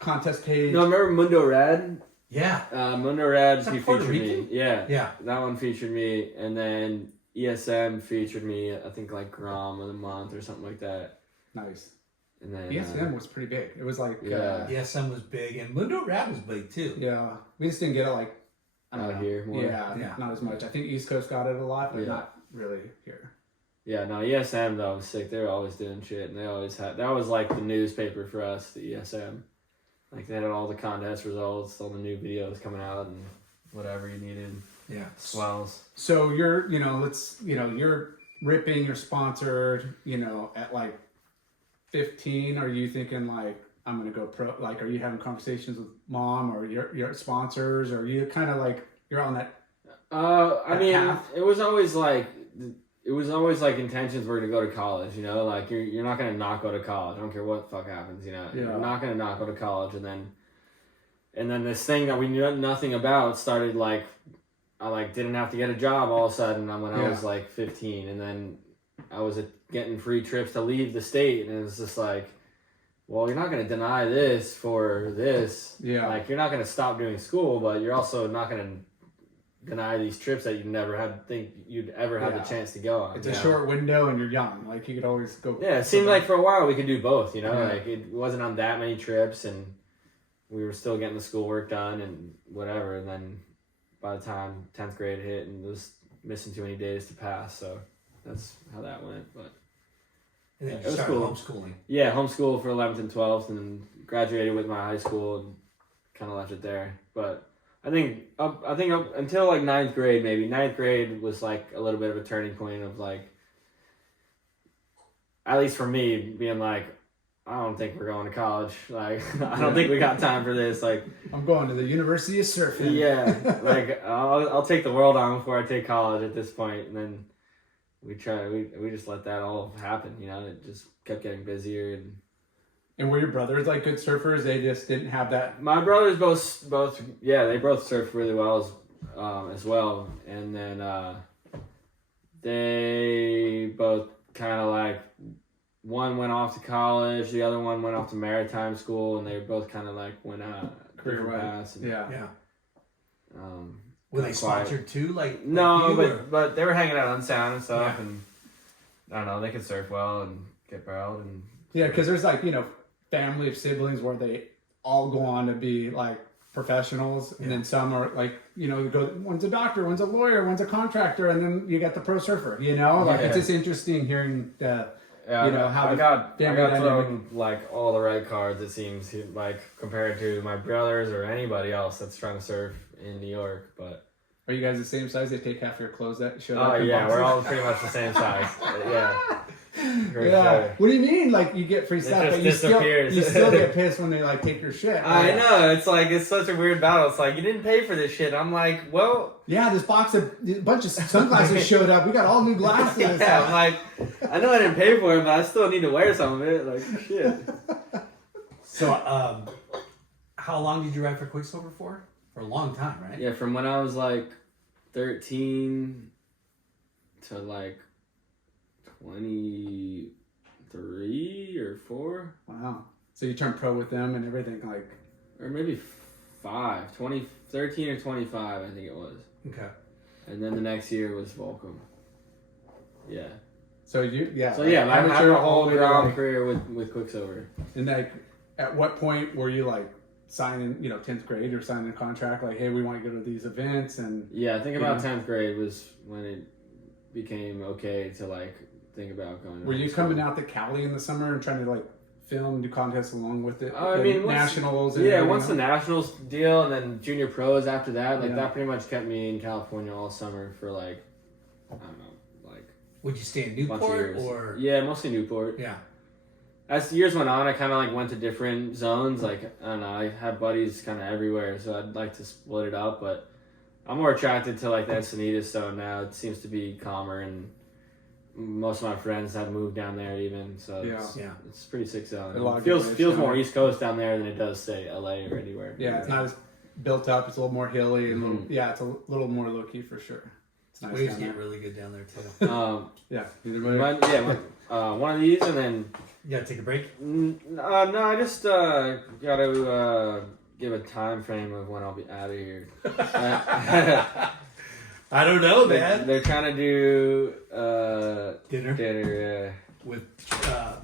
contest page? No, remember Mundo Rad? Yeah. Mundo Rad Is that featured Puerto me. Rican? Yeah. That one featured me, and then ESM featured me. I think like Grom of the month or something like that. Nice. And then ESM was pretty big. It was like ESM was big, and Mundo Rad was big too. Yeah, we just didn't get it like out here more. Yeah, not as much. I think East Coast got it a lot, but not really here. Yeah, no, ESM though was sick. They were always doing shit, and they always had. That was like the newspaper for us, the ESM. Like they had all the contest results, all the new videos coming out, and whatever you needed. Yeah, swells. So you're ripping, you're sponsored, at like 15. Are you thinking like I'm gonna go pro? Like, are you having conversations with mom or your sponsors? Or are you kind of like you're on that? I mean, path? it was always like intentions were to go to college. You know, like you're not gonna not go to college. I don't care what the fuck happens. You know, you're not gonna not go to college, and then this thing that we knew nothing about started like. I like didn't have to get a job all of a sudden when I was like 15, and then I was getting free trips to leave the state, and it was just like, well, you're not going to deny this for this. Yeah. Like you're not going to stop doing school, but you're also not going to deny these trips that you never think you'd ever have the chance to go on. It's a short window, and you're young. Like you could always go. Yeah, it seemed like for a while we could do both. You know, like it wasn't on that many trips, and we were still getting the schoolwork done and whatever, and then. By the time 10th grade hit and was missing too many days to pass, so that's how that went. But and then it you was started cool. homeschooling. Yeah, homeschool for 11th and 12th, and then graduated with my high school and kind of left it there. But I think up until like 9th grade, maybe 9th grade was like a little bit of a turning point of like, at least for me, being like, I don't think we're going to college. Like, I don't think we got time for this. Like, I'm going to the University of Surfing. Yeah, like I'll take the world on before I take college at this point, and then we just let that all happen. You know, it just kept getting busier. And were your brothers like good surfers? They just didn't have that. My brothers both they both surfed really well as well, and then they both kind of like. One went off to college, the other one went off to maritime school, and they both kind of like went career paths. Yeah. Were they sponsored too? Like no, but they were hanging out on Sound and stuff, Yeah. and I don't know, they could surf well and get barreled and Yeah, because there's like family of siblings where they all go on to be like professionals, and then some are like one's a doctor, one's a lawyer, one's a contractor, and then you got the pro surfer. It's just interesting hearing the. How I got dynamic. thrown like all the right cards. It seems like compared to my brothers or anybody else that's trying to surf in New York. But are you guys the same size? They take half your clothes that show up. Oh yeah, we're all pretty much the same size. Yeah. Sure. What do you mean? Like you get free stuff, but you still get pissed when they like take your shit. I know. It's like it's such a weird battle. It's like you didn't pay for this shit. I'm like, well. Yeah, this bunch of sunglasses showed up. We got all new glasses. Yeah, I'm like, I know I didn't pay for it, but I still need to wear some of it. Like shit. So, how long did you ride for Quiksilver for? For a long time, right? Yeah, from when I was like 13 to like 23 or 4. Wow. So you turned pro with them and everything, like, or maybe 2013 or 25, I think it was. Okay. And then the next year was Volcom. Yeah. So I had a whole ground career with Quiksilver. And like, at what point were you like signing, 10th grade or signing a contract? Like, hey, we want to go to these events and. Yeah, I think about 10th grade was when it became okay to like think about going. Were you coming out to Cali in the summer and trying to like film and do contests along with it? Nationals. And once the nationals deal and then junior pros after that, that pretty much kept me in California all summer for like, I don't know. Would you stay in Newport or? Yeah, mostly Newport. Yeah. As years went on, I kind of like went to different zones. Like, I don't know, I had buddies kind of everywhere, so I'd like to split it up. But I'm more attracted to like the Encinitas zone now. It seems to be calmer, and most of my friends have moved down there even. So it's pretty sick zone. It feels more East Coast down there than it does say LA or anywhere. Yeah, it's not as built up. It's a little more hilly and it's a little more low key for sure. Nice. Waves get really good down there too. One of these, and then you gotta take a break. No, I just gotta give a time frame of when I'll be out of here. I don't know, man. They're trying to do dinner. Yeah. With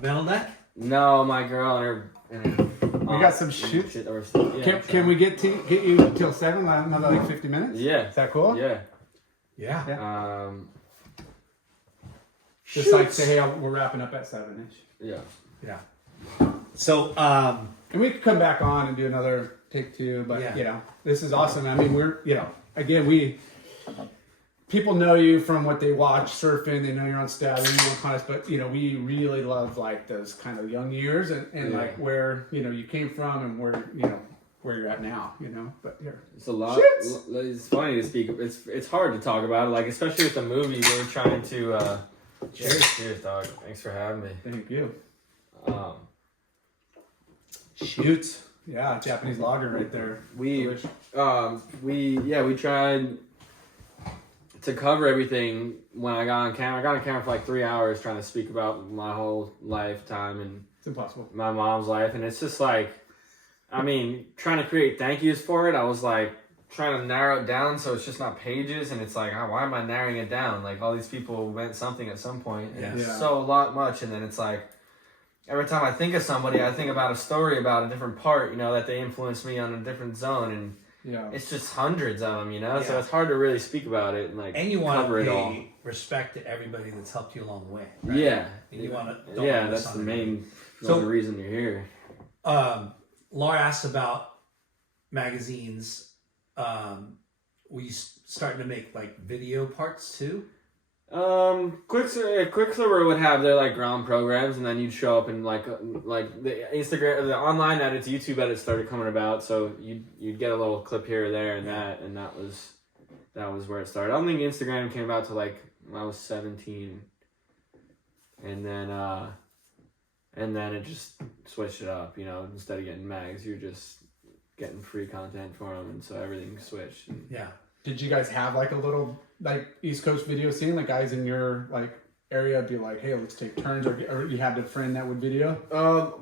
Metal Neck. No, my girl and her. We got some shoots. Can we get you till 7? Another like 50 minutes? Yeah. Is that cool? Yeah. Yeah. Just like say, hey, we're wrapping up at 7-ish. Yeah. So, and we could come back on and do another take 2, but this is awesome. I mean, we're, again, people know you from what they watch surfing. They know you're on stat, you're on contest, but we really love like those kind of young years and like where you came from and where you're at now, but here. It's a lot. It's funny to speak. It's hard to talk about it, like especially with the movie. We're trying to. Cheers, dog. Thanks for having me. Thank you. Shoots. Yeah, Japanese lager right there. We tried to cover everything when I got on camera. I got on camera for like 3 hours trying to speak about my whole lifetime and it's impossible. My mom's life, and it's just like. I mean, trying to create thank yous for it, I was like trying to narrow it down so it's just not pages, and it's like, why am I narrowing it down? Like all these people meant something at some point, and it's so much, and then it's like every time I think of somebody, I think about a story about a different part, that they influenced me on a different zone, and it's just hundreds of them, so it's hard to really speak about it and like and you want cover to it all. pay respect to everybody that's helped you along the way. Right? Yeah, and you want to. That's the main reason you're here. Laura asked about magazines. Were you starting to make like video parts too? Quiksilver would have their like ground programs, and then you'd show up and like the Instagram, the online edits, YouTube edits started coming about. So you'd get a little clip here or there, and that was where it started. I don't think Instagram came about till like when I was 17, and then it just switched it up, instead of getting mags, you're just getting free content for them, and so everything switched. And Did you guys have like a little like East Coast video scene? Like guys in your like area be like, hey, let's take turns, or you had a friend that would video?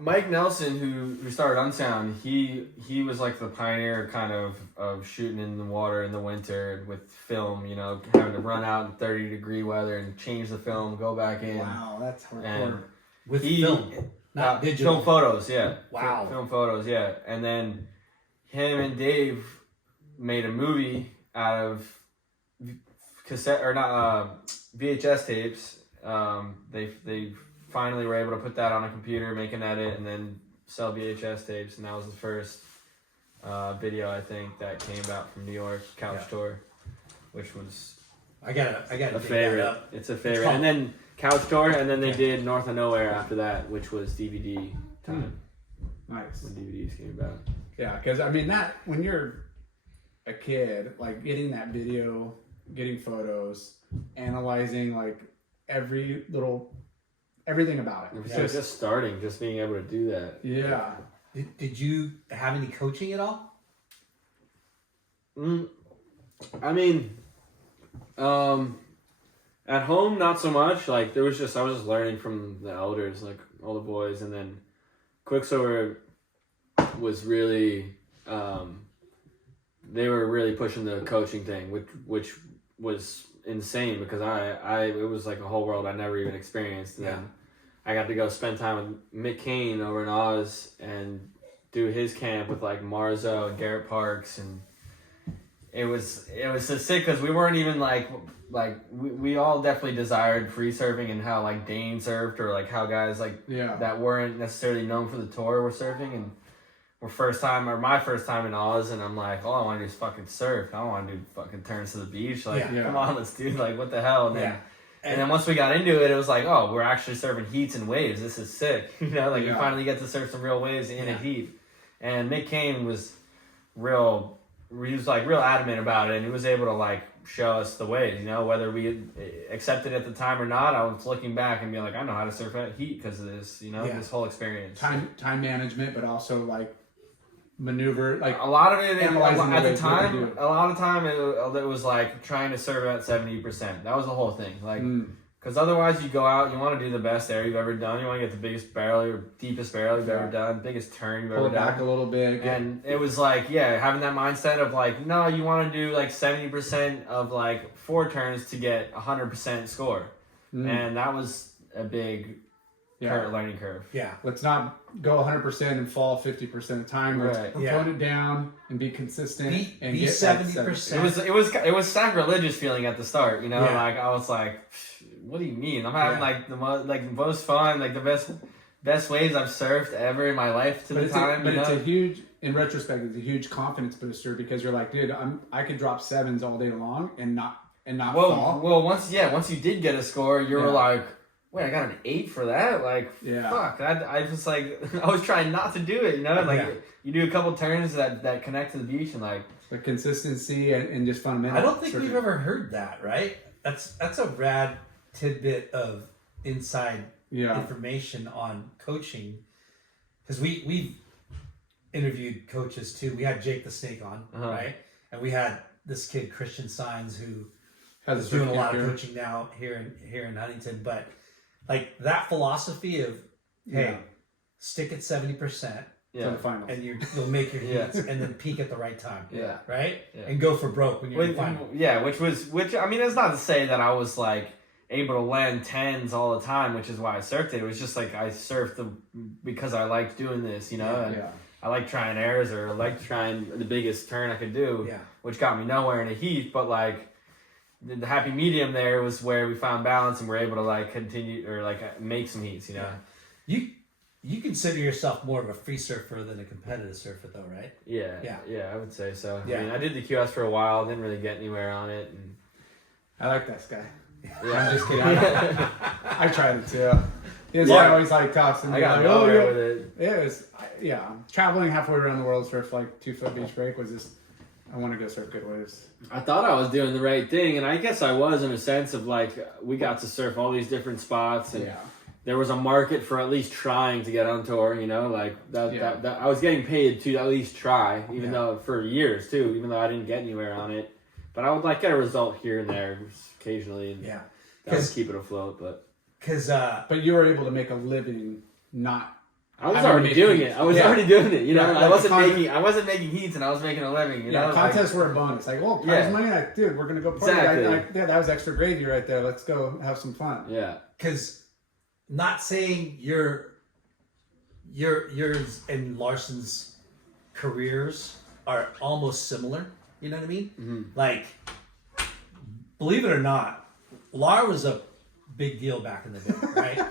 Mike Nelson, who started Unsound, he was like the pioneer kind of shooting in the water in the winter with film, having to run out in 30-degree weather and change the film, go back in. Wow, that's hardcore. And with film, not digital. Film photos, yeah. Wow. Film photos, yeah. And then him and Dave made a movie out of VHS tapes. They finally were able to put that on a computer, make an edit, and then sell VHS tapes. And that was the first video, I think, that came out from New York, Couch Tour, which was I gotta a favorite. It's a favorite. And then Couch Tour, and then they did North of Nowhere after that, which was DVD time. Nice. When DVDs came about. Yeah, because I mean that when you're a kid, like getting that video, getting photos, analyzing like everything about it. It was just starting, just being able to do that. Yeah. Did you have any coaching at all? I mean, at home, not so much. Like I was just learning from the elders, like all the boys, and then Quiksilver was really they were really pushing the coaching thing, which was insane because it was like a whole world I never even experienced. And then I got to go spend time with Mick Cain over in Oz and do his camp with like Marzo and Garrett Parks, and it was so sick because we weren't even like we all definitely desired free surfing and how like Dane surfed or like how guys like that weren't necessarily known for the tour were surfing, and my first time in Oz, and I'm like, all I want to do is fucking surf. I don't want to do fucking turns to the beach. Like, come on, let's do like what the hell. And then once we got into it, it was like, oh, we're actually surfing heats and waves. This is sick. You know, like you finally get to surf some real waves in a heat. And Mick Cain was real adamant about it, and he was able to like show us the ways, you know, whether we accepted it at the time or not. I was looking back and being like, I know how to surf at heat because of this, you know, this whole experience. Time management, but also like maneuver, like a lot of it analyzing at the time. A lot of time it was like trying to serve at 70%. That was the whole thing, like because otherwise you go out, you want to do the best air you've ever done. You want to get the biggest barrel or deepest barrel you've ever done, biggest turn you've ever done. Pull back a little bit, and it was like having that mindset of like, no, you want to do like 70% of like 4 turns to get 100% score, and that was a big. Learning curve. Yeah. Let's not go 100% and fall 50% of the time. Let's tone it down and be consistent and be get 70%. It was sacrilegious feeling at the start, you know? Like I was like, what do you mean? I'm having like the most fun, like the best waves I've surfed ever in my life But it's a huge, in retrospect, it's a huge confidence booster because you're like, dude, I could drop 7s all day long and not fall. Well, once you did get a score, you were like, wait, I got an 8 for that? Like, fuck. I was like, I was trying not to do it, you know? Like, you do a couple turns that connect to the beach and like... The consistency and just fundamental. I don't think we've ever heard that, right? That's a rad tidbit of inside information on coaching. Because we've interviewed coaches too. We had Jake the Snake on, right? And we had this kid, Christian Signs, who is doing a lot of coaching now here in Huntington, but... Like that philosophy of, hey, stick at 70%, and you'll make your heats, and then peak at the right time, right, and go for broke when you're in the final. Yeah, which I mean, it's not to say that I was like able to land 10s all the time, which is why I surfed it. It was just like I surfed because I liked doing this, you know, and I like trying airs or I like trying the biggest turn I could do, which got me nowhere in a heat, but like. The happy medium there was where we found balance and we're able to like continue or like make some heats, you know. You consider yourself more of a free surfer than a competitive surfer, though, right? Yeah, I would say so. I mean, I did the QS for a while, didn't really get anywhere on it, and I like this guy. I'm just kidding. I tried it too. This guy always like talks to me. I got nowhere with it. It was traveling halfway around the world surf like 2-foot beach break was just. I want to go surf good waves. I thought I was doing the right thing, and I guess I was in a sense of like we got to surf all these different spots, and there was a market for at least trying to get on tour. You know, like that I was getting paid to at least try, even though for years too, even though I didn't get anywhere on it. But I would like get a result here and there occasionally, and that would keep it afloat. But you were able to make a living not. I was already doing it. Already doing it. You know, I wasn't making heats, and I was making a living. You know, contests were a bonus. Like, well, prize money. Like, dude, we're gonna go party. Exactly. That was extra gravy right there. Let's go have some fun. Yeah. Because, not saying yours and Larson's careers are almost similar. You know what I mean? Mm-hmm. Like, believe it or not, Lar was a big deal back in the day, right?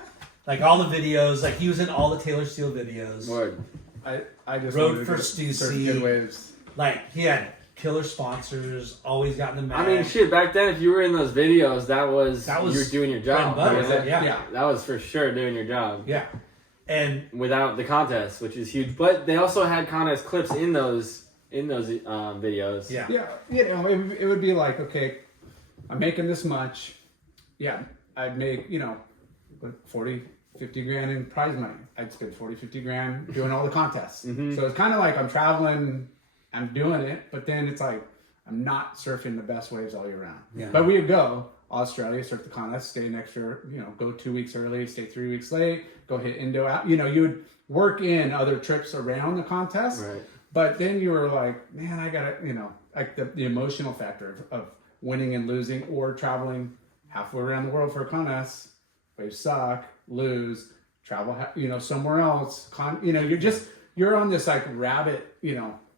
Like all the videos, like he was in all the Taylor Steele videos. Word. I just rode for Stussy. Good waves. Like he had killer sponsors, always got in the mag. I mean, shit. Back then, if you were in those videos, that was you were doing your job. That was for sure doing your job. Yeah, and without the contest, which is huge. But they also had contest clips in those videos. Yeah. You know, it would be like, okay, I'm making this much. Yeah, I'd make 40, 50 grand in prize money. I'd spend 40, 50 grand doing all the contests. Mm-hmm. So it's kind of like I'm traveling, I'm doing it, but then it's like I'm not surfing the best waves all year round. Yeah. But we would go Australia, surf the contest, stay an extra, go 2 weeks early, stay 3 weeks late, go hit Indo out. You would work in other trips around the contest. Right. But then you were like, man, I gotta, like the emotional factor of winning and losing, or traveling halfway around the world for a contest. Waves suck, lose, travel, somewhere else. You're on this like rabbit,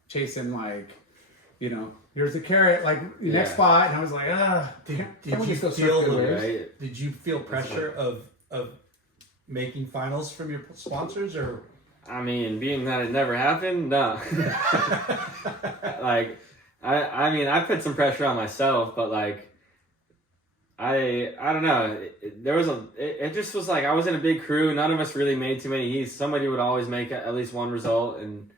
chasing like, here's the carrot, like next spot, and I was like, damn. Did you feel pressure of making finals from your sponsors, or? I mean, being that it never happened, no. Like, I mean, I put some pressure on myself, but like, I don't know. It just was like I was in a big crew. None of us really made too many heats. Somebody would always make at least one result, and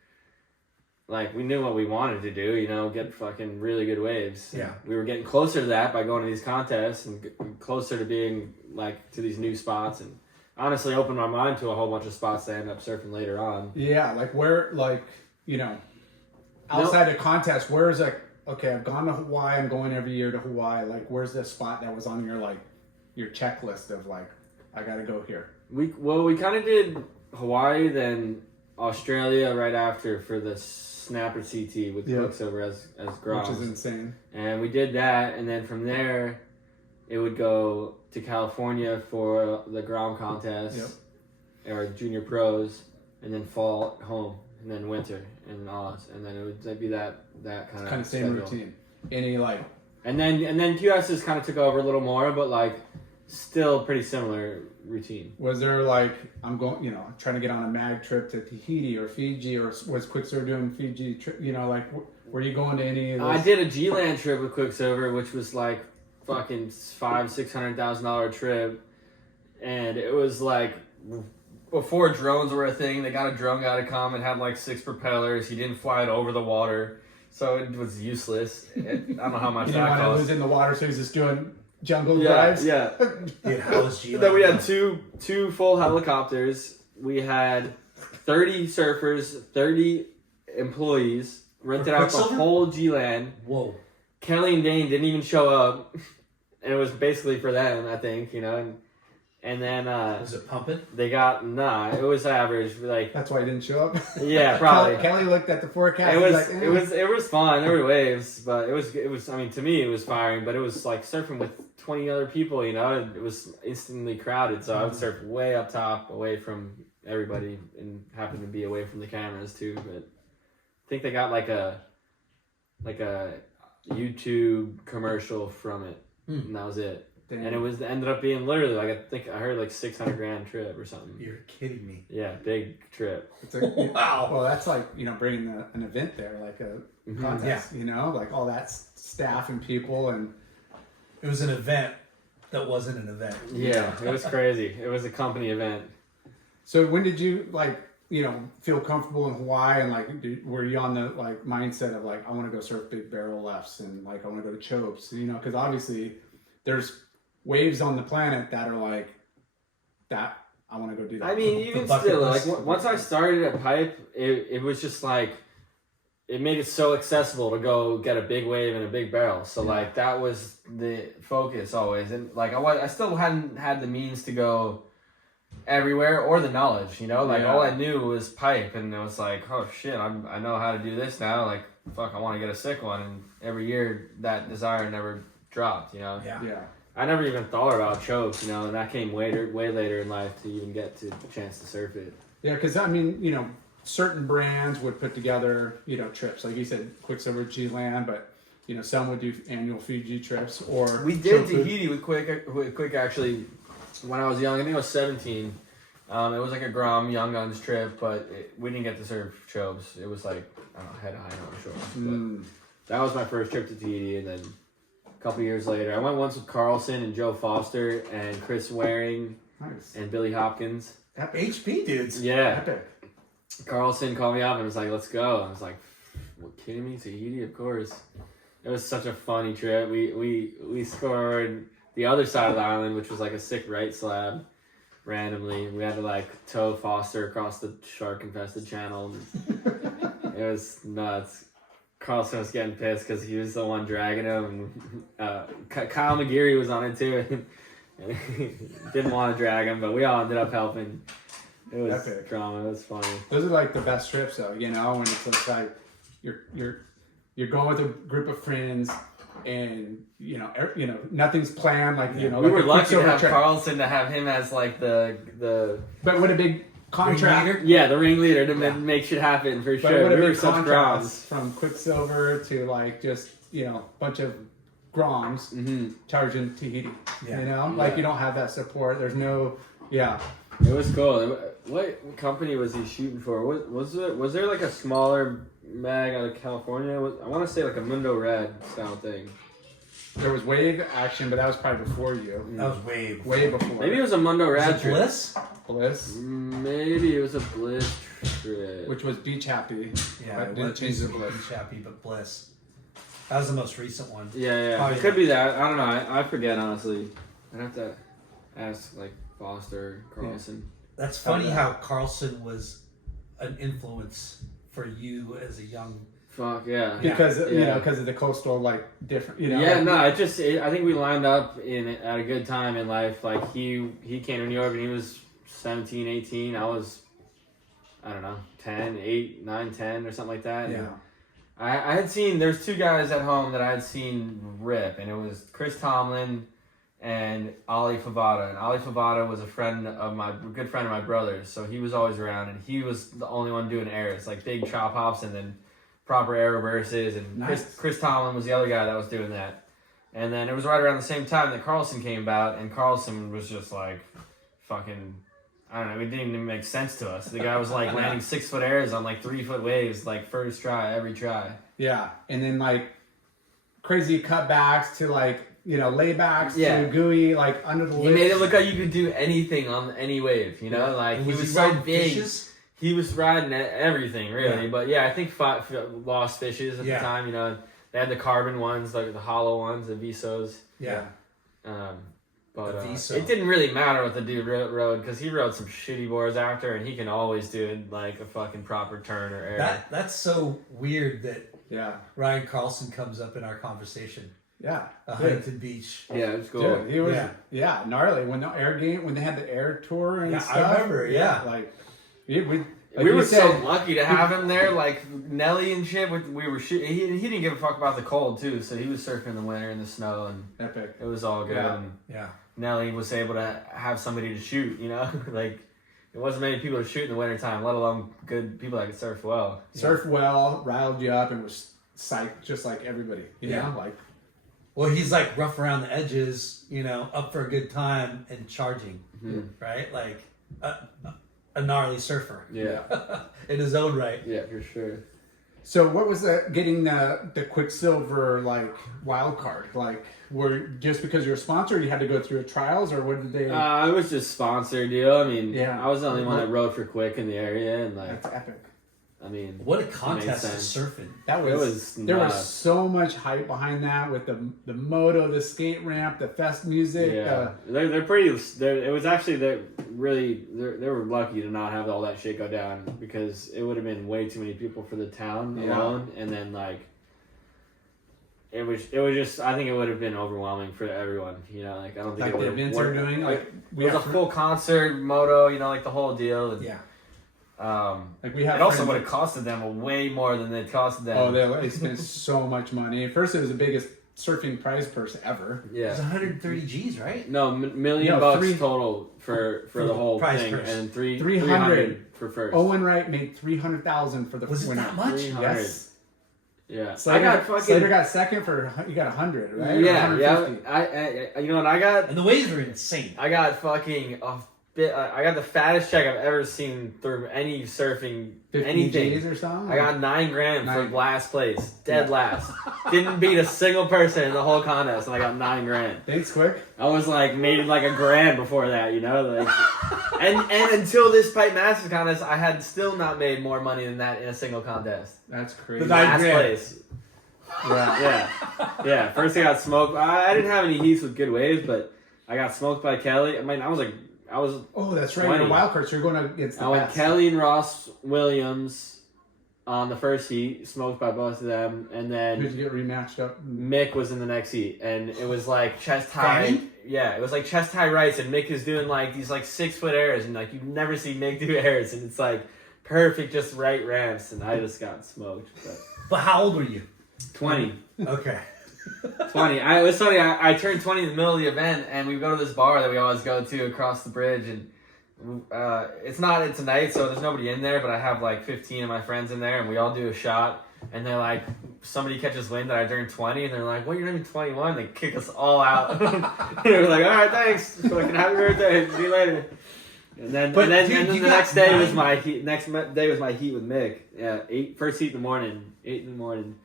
like we knew what we wanted to do. Get fucking really good waves. Yeah, we were getting closer to that by going to these contests and closer to being like to these new spots, and honestly opened my mind to a whole bunch of spots that I end up surfing later on. Yeah, like where, outside of contests, where is like, okay, I've gone to Hawaii, I'm going every year to Hawaii. Like, where's the spot that was on your checklist of like, I gotta go here? We kind of did Hawaii, then Australia right after for the Snapper CT with Quiksilver as Groms. Which is insane. And we did that, and then from there, it would go to California for the Grom contest, or Junior Pros, and then fall home, and then winter in Oz, and then it would be that kind of same routine. Any like, and then QS's kind of took over a little more, but like still pretty similar routine. Was there like, I'm going, trying to get on a mag trip to Tahiti or Fiji, or was Quiksilver doing Fiji trip? Like, were you going to any of those? I did a G-Land trip with Quiksilver, which was like fucking $500,000-$600,000 trip, and it was like before drones were a thing. They got a drone guy to come and had like 6 propellers. He didn't fly it over the water, so it was useless. I don't know how much that cost. He was in the water, so he's just doing jungle drives. Yeah. Dude, how was G-Land? Then we had two full helicopters. We had 30 surfers, 30 employees, rented out the whole G-Land. Whoa. Kelly and Dane didn't even show up, and it was basically for them, I think, and then was it pumping? They got it was average. Like, that's why he didn't show up. Yeah, probably. Kelly looked at the forecast. It was fun. There were waves, but it was. I mean, to me, it was firing, but it was like surfing with 20 other people. It was instantly crowded, so I would surf way up top, away from everybody, and happen to be away from the cameras too. But I think they got like a YouTube commercial from it, and that was it. Damn. And it ended up being literally like, I think I heard like $600,000 trip or something. You're kidding me. Yeah, big trip. Wow. Well, that's like, bringing an event there, like a contest, like all that staff and people, and it was an event that wasn't an event. Yeah, it was crazy. It was a company event. So when did you feel comfortable in Hawaii, and like, were you on the like mindset of like, I want to go surf big barrel lefts, and like I want to go to chopes, because obviously there's waves on the planet that are like that. I want to go do that. I mean, even still, like once I started at Pipe, it was just like, it made it so accessible to go get a big wave and a big barrel. So like that was the focus always, and like I still hadn't had the means to go everywhere or the knowledge, all I knew was Pipe, and it was like, oh shit, I know how to do this now. Like, fuck, I want to get a sick one, and every year that desire never dropped. Yeah. I never even thought about chokes, and that came way later in life to even get to the chance to surf it. Yeah, because I mean, certain brands would put together, trips. Like you said, Quiksilver G-Land, but some would do annual Fiji trips. Or we did Tahiti with Quik actually when I was young. I think I was 17. It was like a Grom Young Guns trip, but we didn't get to surf chokes. It was like, I don't know, head high on shore. That was my first trip to Tahiti, and then a couple years later, I went once with Carlson and Joe Foster and Chris Waring and Billy Hopkins. HP dudes. Yeah. Epic. Carlson called me up and was like, let's go. I was like, what, kidding me? Tahiti? Of course. It was such a funny trip. We scored the other side of the island, which was like a sick right slab randomly. We had to like tow Foster across the shark-infested channel. It was nuts. Carlson was getting pissed because he was the one dragging him, and Kyle McGeary was on it too. Didn't want to drag him, but we all ended up helping. It was epic. Drama. It was funny. Those are like the best trips, though. When it's like you're going with a group of friends, and nothing's planned. Like we like were a lucky to Quiksilver have trip. Carlson to have him as like the But what a big contract! Ringleader? yeah, the ringleader to Yeah. make shit happen for But sure. what a We were big such contrast groms. from Quiksilver to like just bunch of groms Mm-hmm. charging Tahiti. Yeah. Like Yeah. you don't have that support. There's no It was cool. What company was he shooting for? Was there like a smaller mag out of California? I want to say like a Mundo Red style thing. There was wave action, but that was probably before you. That was way Way before. Maybe it was a Mundo Was Red it trip. Bliss? Bliss, Maybe it was a Bliss trip. which was beach happy. Yeah, But it didn't was change the Bliss. Chappy, but Bliss. That was the most recent one. Yeah. Probably It could be that. I don't know. I forget honestly. I'd have to ask like Foster, Carlson. That's funny how Carlson was an influence for you as a young. Fuck yeah. Because Yeah. because of the coastal like different. Yeah, like, no, I think we lined up at a good time in life. Like he came to New York and he was 17, 18. I was, I don't know, 10, 8, 9, 10 or something like that. Yeah. And I had seen, there's two guys at home that I had seen rip, and it was Chris Tomlin and Ali Favada. And Ali Favada was a good friend of my brother's, so he was always around, and he was the only one doing airs, like big chop hops and then proper air reverses. And Nice. Chris Tomlin was the other guy that was doing that. And then it was right around the same time that Carlson came about, and Carlson was just like fucking, I don't know, it didn't even make sense to us. The guy was like landing 6 foot airs on like 3 foot waves, like first try, every try. Yeah, and then like crazy cutbacks to like laybacks Yeah. to gooey like under the He lips. made it look like you could do anything on any wave, like And he was he so riding big. fishes? He was riding everything really, Yeah. but yeah, I think lost fishes at Yeah. the time. They had the carbon ones, like the hollow ones, the Visos. Yeah. But The Viso. it didn't really matter what the dude rode because he rode some shitty boards after, and he can always do like a fucking proper turn or air. That's so weird that Yeah, Ryan Carlson comes up in our conversation. yeah. Huntington Beach. Yeah, it was cool. Dude, he was Yeah. gnarly when the air game when they had the air tour and Yeah, stuff. I remember, yeah. like we We you were said, so lucky to have him there, like Nelly and shit. We were shooting. He didn't give a fuck about the cold too, so he was surfing in the winter in the snow, and epic. it was all good. Yeah. And Yeah. Nelly was able to have somebody to shoot. Like there wasn't many people to shoot in the wintertime, let alone good people that could surf well. Surf well, riled you up, and was psyched just like everybody. You Yeah. know, like Well, he's like rough around the edges, up for a good time and charging, right? Like a gnarly surfer Yeah, in his own right. yeah, for sure. So what was getting the Quiksilver like wild card? Like were just because you're a sponsor you had to go through trials, or what did they It was just sponsored deal. I mean, Yeah. I was the only one that rode for Quik in the area, and like, that's epic. I mean, What a contest of sense. surfing. That It was, was there was nuts. so much hype behind that with the moto, the skate ramp, the fest music. yeah, they're pretty. It was actually they were lucky to not have all that shit go down because it would have been way too many people for the town Yeah. alone, and then like it was just I think it would have been overwhelming for everyone. Like I don't think Like it the would events have they're doing, like we it was have a full concert moto, like the whole deal. And, Yeah. like we have It also friends would that- have costed them way more than it costed them. Oh, they spent so much money. At first, it was the biggest surfing prize purse ever. It yeah. was 130 G's, right? No, million No, bucks three- total for For the whole prize thing, purse. and 300 300 for first. Owen Wright made $300,000 for the Was it winner. that much? 300. Yes. Yeah, Slater, I Slater got got second for you got 100, right? Or yeah, 150. I you know what I got? And the waves were insane. I got fucking a bit. I got the fattest check I've ever seen through any surfing 50 anything. G's or something. I got $9,000 for Nine. last place, dead last. Didn't beat a single person in the whole contest, and I got $9,000. Thanks, Quik. I was like made like $1,000 before that, like, and until this Pipe Masters contest, I had still not made more money than that in a single contest. That's crazy. The Last $9,000. place. Yeah. First I got smoked. I didn't have any heats with good waves, but I got smoked by Kelly. I mean, I was. Oh, that's right. 20. You're a wild card, so you're going against the I went best. Kelly and Ross Williams on the first heat, smoked by both of them, and Who'd then you get rematched up? Mick was in the next heat, and it was like chest high. Fanny? Yeah, it was like chest high rights, and Mick is doing like these like 6 foot airs, and like you never see Mick do airs, and it's like perfect, just right ramps, and I just got smoked. But how old were you? 20. Okay. 20. It was funny. I turned 20 in the middle of the event, and we go to this bar that we always go to across the bridge, and it's a night, so there's nobody in there, but I have like 15 of my friends in there, and we all do a shot, and they're like, somebody catches wind that I turned 20, and they're like, well, you're not even 21. They kick us all out. They were like, all right, thanks. Fucking happy birthday. See you later. And then, But, and then, dude, and then you the got next day was 9 my heat. Next day was my heat with Mick. Yeah, first heat in the morning, 8 in the morning.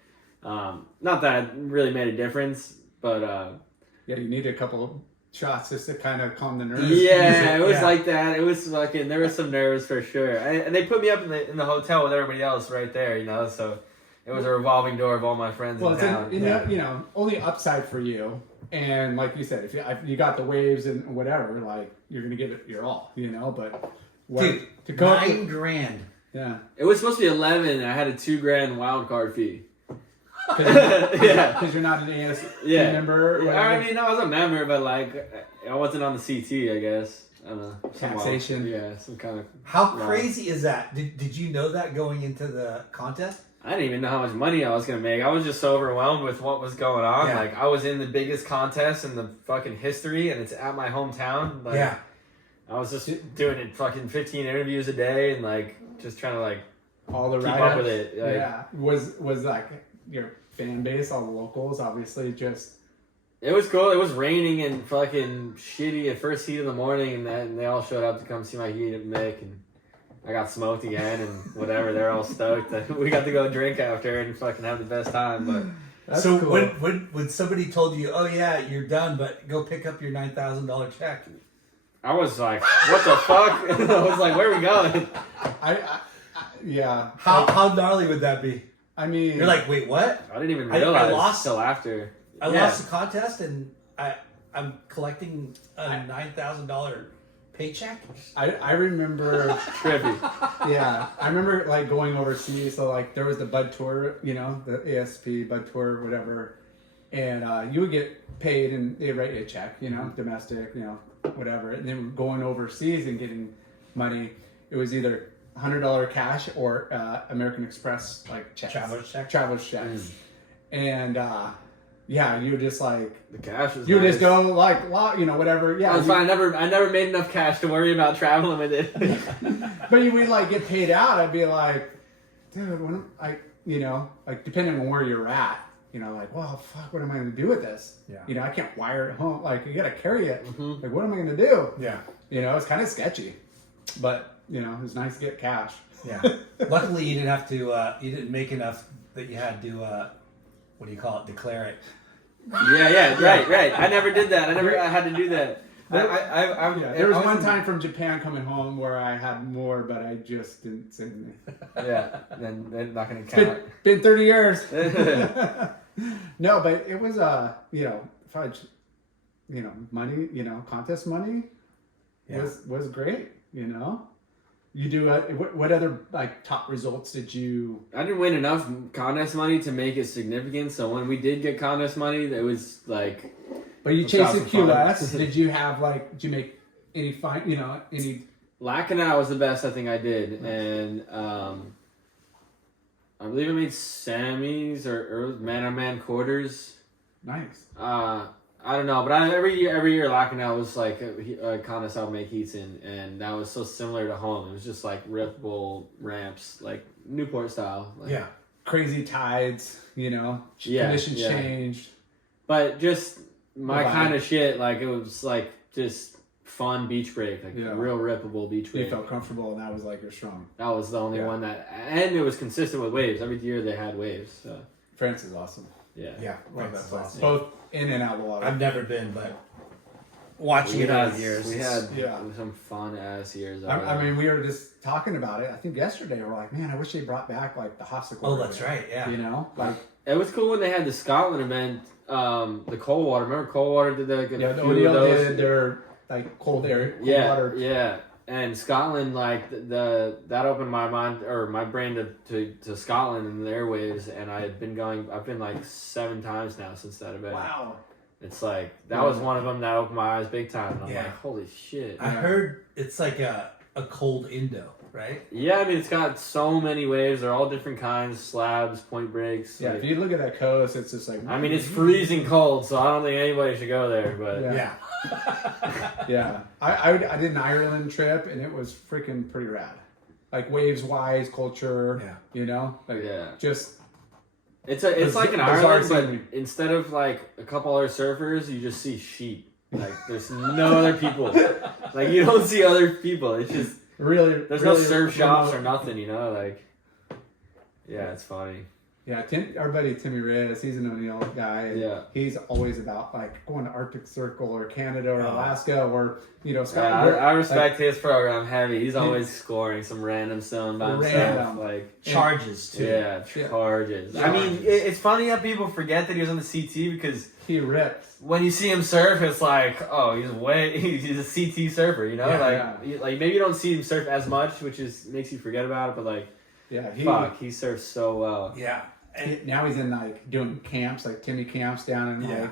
Not that it really made a difference, but Yeah, you need a couple of shots just to kind of calm the nerves. yeah, it was like that. It was fucking. There was some nerves for sure, and they put me up in the hotel with everybody else right there, so it was a revolving door of all my friends Well, in town. it's only upside for you. And like you said, if you got the waves and whatever, like you're gonna give it your all, But Dude, to go up $9 grand. yeah, It was supposed to be 11, and I had a $2,000 wild card fee. yeah, because you're not an AS Yeah. member. Or I whatever. mean, I was a member, but like I wasn't on the CT, I guess. I don't know. Taxation. Yeah, some kind of. How Wow. crazy is that? Did you know that going into the contest? I didn't even know how much money I was gonna make. I was just so overwhelmed with what was going on. Yeah. Like I was in the biggest contest in the fucking history, and it's at my hometown. Like, Yeah. I was just doing it fucking 15 interviews a day, and like just trying to like all the keep write-ups. up with it. Like, Yeah, was like your fan base, all the locals, obviously just. It was cool. It was raining and fucking shitty at first heat in the morning, and they all showed up to come see my heat at Mick, and I got smoked again, and whatever. They're all stoked that we got to go drink after and fucking have the best time. But That's so cool. when somebody told you, oh yeah, you're done, but go pick up your $9,000 check. I was like, what the fuck? I was like, where are we going? Yeah. How gnarly would that be? I mean, You're like, wait, what? I didn't even I realize lost- till after. I Yeah. lost the contest and I'm collecting a $9,000 paycheck. I remember. Trippy. Yeah, I remember like going overseas. So like there was the Bud Tour, the ASP Bud Tour, whatever, and you would get paid and they write you a check, domestic, whatever. And then going overseas and getting money, it was either $100 cash or American Express like checks, traveler's checks, and yeah, you just like The cash was you nice. just go like whatever. Yeah, I was fine. I never made enough cash to worry about traveling with it. But you would like get paid out. I'd be like, dude, when like depending on where you're at, like, well, fuck, what am I going to do with this? Yeah. I can't wire it home. Like, you got to carry it. Mhm. Like, what am I going to do? Yeah. It's kind of sketchy, but it was nice to get cash. Yeah. Luckily, you didn't have to. You didn't make enough that you had to. What do you call it? Declare it. Yeah, right. I never did that. I had to do that. There was one time from Japan coming home where I had more, but I just didn't say anything. Yeah, then they're not going to It's count. been 30 years. No, but it was if I, money, contest money was great. You do what other like top results did you? I didn't win enough contest money to make it significant. So when we did get contest money, it was like. But you Let's chased have the some fun. QS. Did you have did you make any fine? Any? Lacanau was the best I think I did, and I believe I made semis or man-on-man quarters. Nice. I don't know, but every year Lacanau was like a contest I would make heats in, and that was so similar to home. It was just like rippable ramps, like Newport style. Like, Yeah. Crazy tides. Conditions changed. But just my Vibe. kind of shit, like it was like just fun beach break, like real rippable beach break. You felt comfortable, and that was like your strong. That was the only one and it was consistent with waves. Every year they had waves. So France is awesome. yeah. Yeah. Love That's that place. awesome. Both in and out of the water. I've never been, but watching it over the years. We had Yeah. some fun ass years. I mean, we were just talking about it. I think yesterday we're like, man, I wish they brought back like the Hostel. Oh, that's right. Yeah. Like it was cool when they had the Scotland event, the Coldwater. Remember Coldwater did like a the few ODL of those? did their like cold air, cold water. Yeah. And Scotland, like that opened my mind or my brain to Scotland and the airwaves, and I've been like 7 times now since that event. Wow. It's like that was one of them that opened my eyes big time. And I'm like, holy shit. I heard it's like a cold Indo, right? Yeah, I mean, it's got so many waves. They're all different kinds, slabs, point breaks. Yeah, like- if you look at that coast, it's just like. I mean, it's freezing cold, so I don't think anybody should go there. But Yeah. Yeah, I did an Ireland trip and it was freaking pretty rad. Like waves wise, culture. Yeah. You know, like Yeah. just it's Biz- like an bizarre Ireland, but scenery. instead of like a couple other surfers, you just see sheep. Like there's no other people. Like you don't see other people. It's just really. there's really no surf shops remote. or nothing. You know, like yeah, it's funny. Yeah, our buddy Timmy Riz, he's an O'Neill guy. And Yeah. he's always about like going to Arctic Circle or Canada or Alaska or Yeah, Scotland. I respect his program heavy. He's always scoring some random stone by himself. Random. Like Charges too. yeah, charges. Yeah. I mean, it's funny how people forget that he was on the CT because He rips. when you see him surf, it's like, oh, he's a CT surfer, you know? Yeah, like maybe you don't see him surf as much, which makes you forget about it, but like, Yeah, he surfs so well. Yeah. now he's in like doing camps, like Timmy camps down in Yeah. like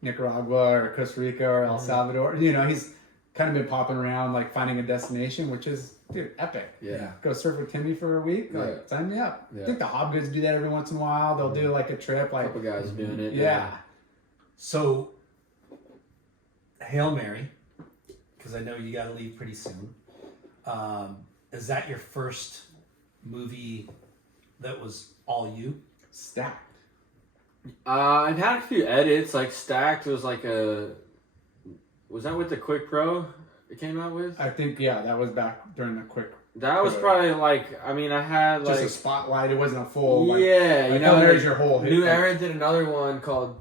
Nicaragua or Costa Rica or El Salvador. You know, he's kind of been popping around, like finding a destination, which is, dude, epic. Yeah. Go surf with Timmy for a week, like Yeah. sign me up. Yeah. I think the Hobgoods do that every once in a while. They'll do like a trip, A like couple guys doing it. yeah. So, Hail Mary, because I know you got to leave pretty soon. Is that your first movie that was all you? Stacked. I've had a few edits, like Stacked was like was that with the Quik Pro it came out with? I think that was back during the Quik. That was probably like, I mean, I had Just like, a spotlight. It wasn't a full. Like, yeah, you like, know, there's like, your whole hit. New like, Era did another one called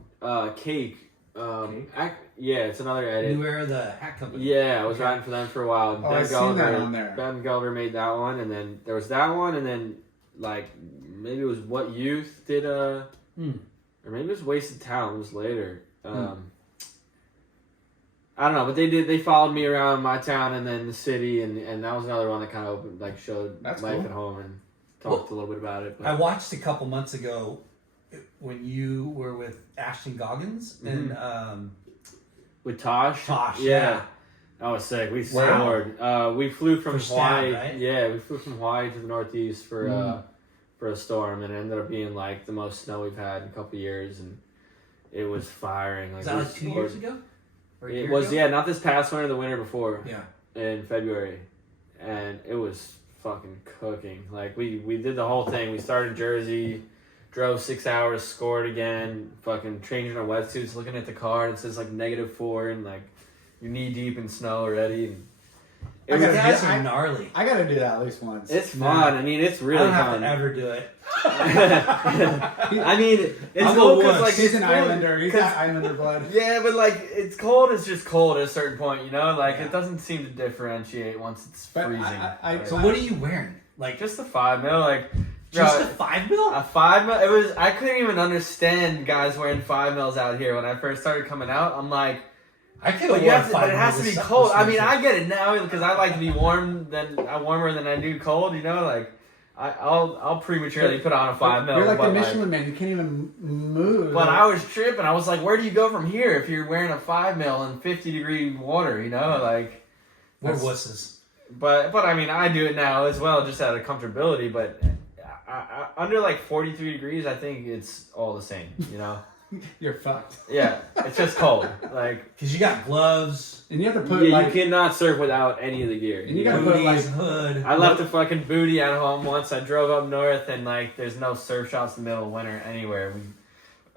Cake. Yeah, it's another edit. New Era, the hat company. Yeah, I was riding for them for a while. Oh, I've seen that on there. Ben Gulliver made that one, and then there was that one, and then like maybe it was What Youth did or maybe it was Wasted Talent. It was later. I don't know, but they followed me around my town and then the city, and that was another one that kind of opened, like showed That's life cool. at home and talked a little bit about it. But. I watched a couple months ago when you were with Ashton Goggins and With Tosh? Tosh, Yeah. yeah. That was sick. We Wow. scored. We flew from For Hawaii. Stan, right? Yeah, we flew from Hawaii to the Northeast for a storm, and it ended up being like the most snow we've had in a couple of years, and it was firing. Like, was that we like 2 scored- years ago? Or a It year was, ago? yeah, not this past winter, the winter before. Yeah. In February, and it was fucking cooking. Like we did the whole thing. We started in Jersey, drove 6 hours, scored again, fucking changing our wetsuits, looking at the car, and it says like -4, and like you're knee deep in snow already. And You gotta guys do- are gnarly. I gotta do that at least once. it's fun. I mean, it's I really don't have fun. to ever do it. I mean, it's I'll cool go because once. like He's it's an cool Islander. He's 'cause- got Islander blood. Yeah, but like it's cold. It's just cold at a certain point, you know. Like Yeah. it doesn't seem to differentiate once it's But freezing. I- So what are you wearing? Like Just the 5 mil, like just bro, a 5 mil? a 5 mil. It was. I couldn't even understand guys wearing 5 mils out here when I first started coming out. I'm like, I could but, have you worn have to, 5 but it has to be cold. I mean, I get it now because I like to be warmer than I do cold. You know, like I'll prematurely put on a 5 mil. You're like the but, Michelin man. You can't even move. But I was tripping. I was like, where do you go from here if you're wearing a 5 mil in 50-degree water? You know, like. We're that's- wusses. But I mean, I do it now as well, just out of comfortability. But under like 43 degrees, I think it's all the same. You know. You're fucked. Yeah, it's just cold. Like, Because you got gloves, And you have to put yeah, like you cannot surf without any of the gear. And you gotta put, booties, like- hood. I left a fucking booty at home once. I drove up north and like there's no surf shops in the middle of winter anywhere.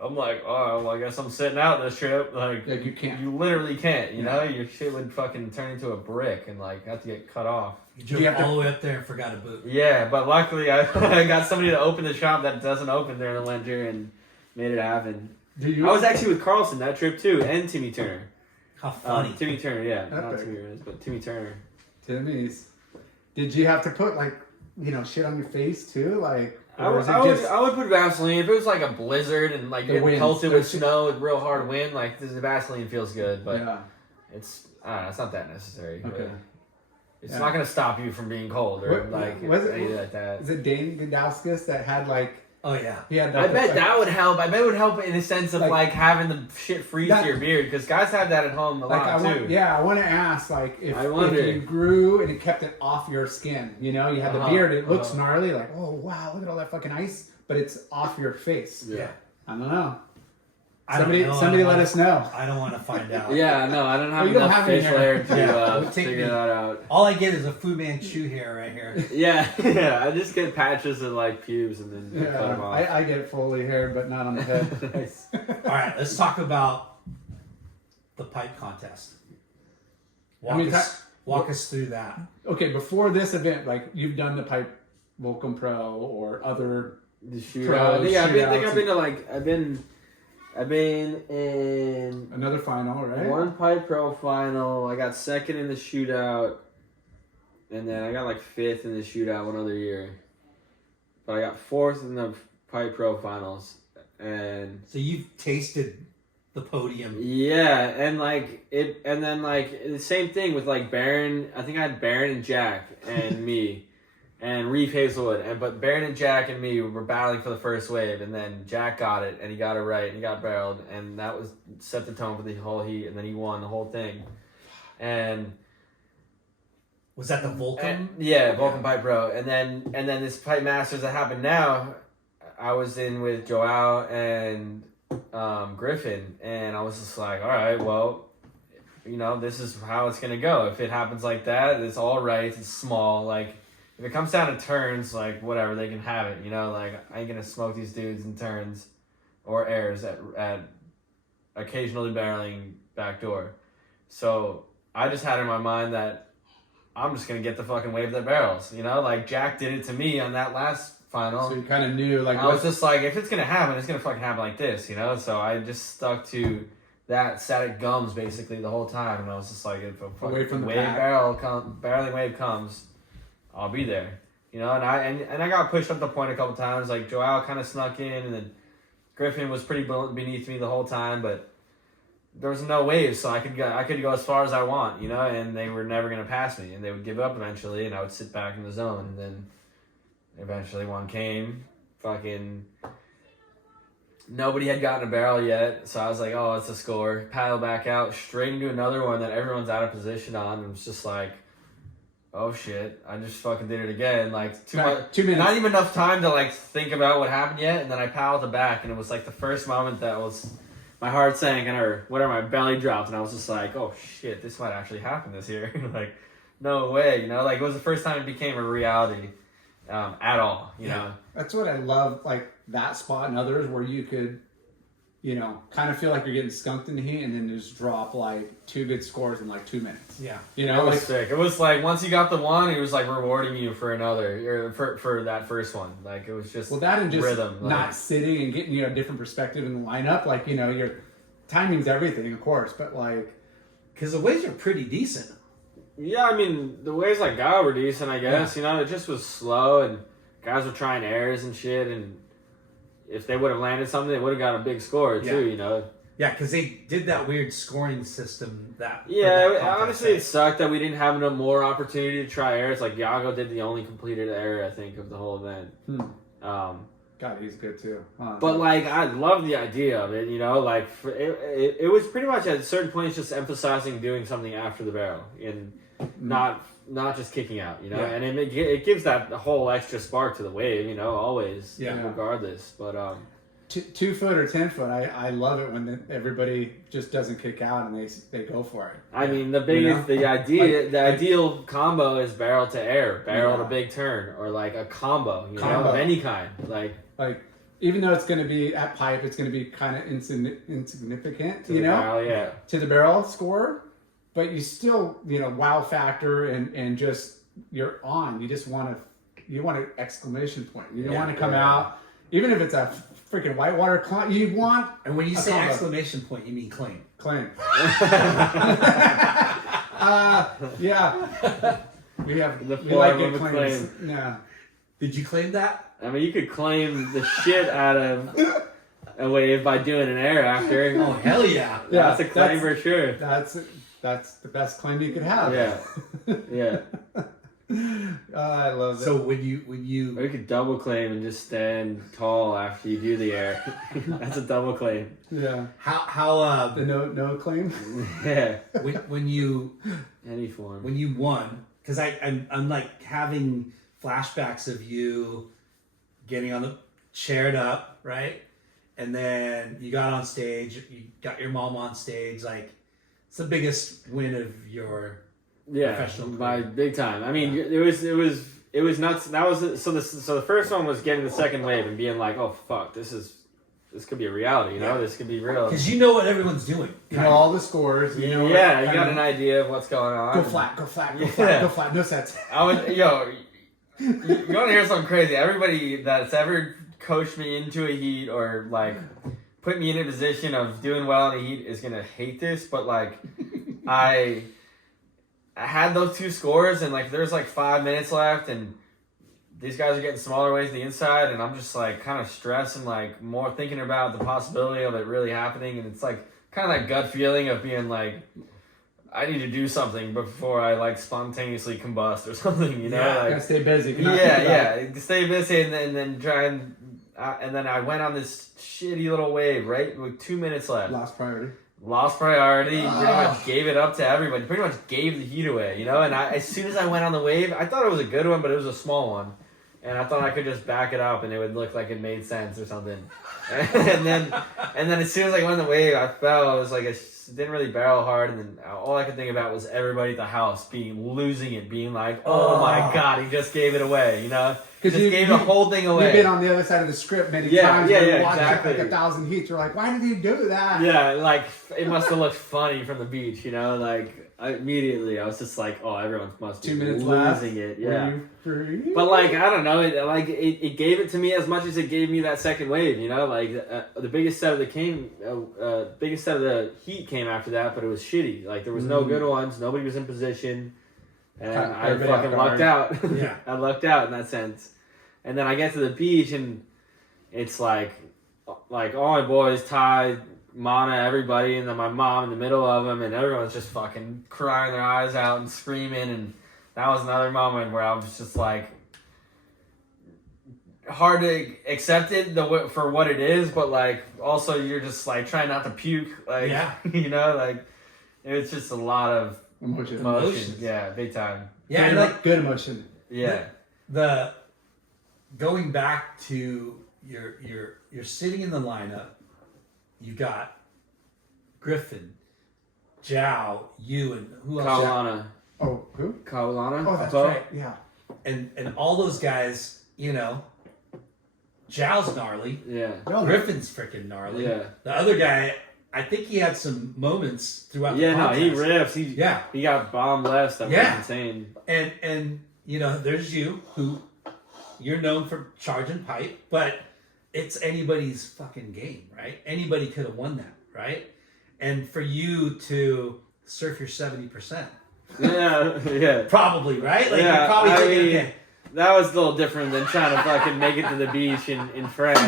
I'm like, oh, well, I guess I'm sitting out this trip. Like you can't. you literally can't. You Yeah. know, your shit would fucking turn into a brick and like have to get cut off. You drove you have to- all the way up there and forgot a boot. Yeah, but luckily I, I got somebody to open the shop that doesn't open during the winter and made it happen. Do you? I was actually with Carlson that trip too, and Timmy Turner. How funny. Timmy Turner, yeah, not Epic. Timmy Rose, but Timmy Turner. Timmy's. Did you have to put like shit on your face too? Like, or was it I just? would put Vaseline if it was like a blizzard and like The you're wind. pelted with The- snow with real hard wind. Like the Vaseline feels good, but Yeah. it's I don't know, it's not that necessary. Okay. Really. It's Yeah. not gonna stop you from being cold or What- like was it- anything like that. Is it Dane Gudauskas that had like Oh yeah. He had I bet that would help. I bet it would help in the sense of like having the shit freeze to your beard, because guys have that at home a lot too. I want to ask, like, if you grew and it kept it off your skin, you know, you had the beard, it looks gnarly, like, oh wow, look at all that fucking ice, but it's off your face. Yeah. I don't know. Somebody let us know. I don't want to find out. Yeah, no, I don't have enough facial hair to figure that out. All I get is a Fu Manchu hair right here. Yeah, I just get patches of like pubes and then cut them off. I get fully haired, but not on the head. Nice. All right, let's talk about the pipe contest. Walk us through that. Okay, before this event, like, you've done the pipe Vulcan Pro or other the shootout. I've been in another final, right? One Pipe Pro final. I got second in the shootout, and then I got like fifth in the shootout one other year. But I got fourth in the Pipe Pro finals, and so you've tasted the podium. Yeah, and then the same thing with like Baron. I think I had Baron and Jack and me. And Reef Hazelwood, but Baron and Jack and me were battling for the first wave, and then Jack got it, and he got it right, and he got barreled, and that was set the tone for the whole heat, and then he won the whole thing. And was that the Vulcan? Vulcan Pipe Pro, and then this Pipe Masters that happened now, I was in with Joao and Griffin, and I was just like, all right, well, you know, this is how it's gonna go. If it happens like that, it's all right. It's small, like. If it comes down to turns, like, whatever, they can have it, you know? Like, I ain't gonna smoke these dudes in turns or airs at occasionally barreling backdoor. So, I just had in my mind that I'm just gonna get the fucking wave that barrels, you know? Like, Jack did it to me on that last final. So you kind of knew, like... I was just like, if it's gonna happen, it's gonna fucking happen like this, you know? So, I just stuck to that static gums, basically, the whole time. And I was just like, if a fucking barreling wave comes... I'll be there, you know, and I got pushed up the point a couple times. Like Joao kind of snuck in, and then Griffin was pretty beneath me the whole time. But there was no waves, so I could go as far as I want, you know. And they were never gonna pass me, and they would give up eventually, and I would sit back in the zone. And then eventually one came, fucking nobody had gotten a barrel yet, so I was like, oh, it's a score. Paddle back out straight into another one that everyone's out of position on, and it was just like. Oh shit, I just fucking did it again. Like, 2 minutes. Not even enough time to like think about what happened yet, and then I paddled it back, and it was like the first moment that was, my heart sank, or whatever, my belly dropped, and I was just like, oh shit, this might actually happen this year. Like, no way, you know? Like, it was the first time it became a reality at all, you know? That's what I love, like, that spot and others where you could, you know, kind of feel like you're getting skunked in the heat and then just drop like 2 good scores in like 2 minutes. Yeah. You know, it was sick. It was like once you got the one, it was like rewarding you for another, or for that first one. Like it was just that and just rhythm, not sitting and getting, you know, a different perspective in the lineup. Like, you know, your timing's everything, of course, but like, because the waves are pretty decent. Yeah, I mean the waves I got were decent, I guess. Yeah. You know, it just was slow and guys were trying airs and shit, and if they would have landed something, they would have got a big score too, you know. Yeah, because they did that weird scoring system that. Yeah, honestly, it sucked that we didn't have enough more opportunity to try airs. Like Yago did the only completed air, I think, of the whole event. God, he's good too. But like, I love the idea of it. You know, like it was pretty much at certain points just emphasizing doing something after the barrel and not just kicking out, you know, and it gives that whole extra spark to the wave, you know, always, regardless. But 2 foot or 10 foot, I love it when everybody just doesn't kick out and they go for it. I mean, the biggest, the ideal combo is barrel to air, barrel to big turn, or like a combo, you know, of any kind, like even though it's going to be at pipe, it's going to be kind of insignificant, you know, barrel, to the barrel score. But you still, you know, wow factor and just you're on. You just want an exclamation point. You don't want to come out, even if it's a freaking whitewater climb. You want. And when you say exclamation point, you mean claim. Claim. Yeah. We like good claims. Yeah. Did you claim that? I mean, you could claim the shit out of a wave by doing an air after. Oh hell yeah! That's a claim for sure. That's the best claim you could have. Yeah. I love it. So when you Or you could double claim and just stand tall after you do the air. That's a double claim. Yeah. how The no claim. Yeah. when you Any form. when you won, because I'm like having flashbacks of you getting on the chaired up, right? And then you got on stage, you got your mom on stage, like it's the biggest win of your professional career. by big time. I mean, it was nuts. That was so the first one was getting the second wave and being like, oh fuck, this could be a reality, you know, Yeah. this could be real. Because you know what everyone's doing. You know all the scores. You know You got an idea of what's going on. Go flat, go flat, go Yeah. flat, go flat. No sets. I would, yo, you want to hear something crazy? Everybody that's ever coached me into a heat or like put me in a position of doing well in a heat is gonna hate this, but like I had those two scores and like there's like 5 minutes left and these guys are getting smaller waves to the inside and I'm just like kind of stressed and like more thinking about the possibility of it really happening, and it's like kind of that gut feeling of being like, I need to do something before I like spontaneously combust or something, you know? Yeah, like, Gotta stay busy. If you're not thinking about it. stay busy and then try and then I went on this shitty little wave, right? With 2 minutes left. Lost priority. Lost priority, pretty much gave it up to everybody, pretty much gave the heat away, you know? And as soon as I went on the wave, I thought it was a good one, but it was a small one. And I thought I could just back it up and it would look like it made sense or something. And then as soon as I went on the wave, I fell. I was like, didn't really barrel hard. And then all I could think about was everybody at the house losing it, being like, oh my God, he just gave it away, you know? Just gave the whole thing away. You've been on the other side of the script many times. Yeah, when you yeah, watch exactly. Like 1,000 heats. You're like, why did he do that? Yeah, like it must have looked funny from the beach, you know? Like immediately I was just like, oh, everyone must be 2 minutes losing left. it. Yeah. Were you free? But like I don't know, it gave it to me as much as it gave me that second wave. You know, like the biggest set of the heat came after that, but it was shitty. Like there was no good ones. Nobody was in position, and Cut I everybody fucking off lucked out. Yeah. I lucked out in that sense. And then I get to the beach and it's like all my boys, Ty, Mana, everybody, and then my mom in the middle of them, and everyone's just fucking crying their eyes out and screaming, and that was another moment where I was just like, hard to accept it for what it is, but like also you're just like trying not to puke, like you know, like it was just a lot of emotion. Yeah, big time. Yeah, good, and like good emotion. Yeah, the going back to you're sitting in the lineup. You got Griffin, Zhao, you, and who else? Kaulana. Oh, who? Kaulana. Oh, that's right. Yeah. And all those guys, you know, Zhao's gnarly. Yeah. Griffin's freaking gnarly. Yeah. The other guy, I think he had some moments throughout the Yeah, no, contest. he rips. He got bomb left. That was insane. And you know, there's you who you're known for charging pipe, but it's anybody's fucking game, right? Anybody could have won that, right? And for you to surf your 70%. Yeah. Probably, right? Like Yeah, you're probably I thinking, mean, okay. that was a little different than trying to fucking make it to the beach in France.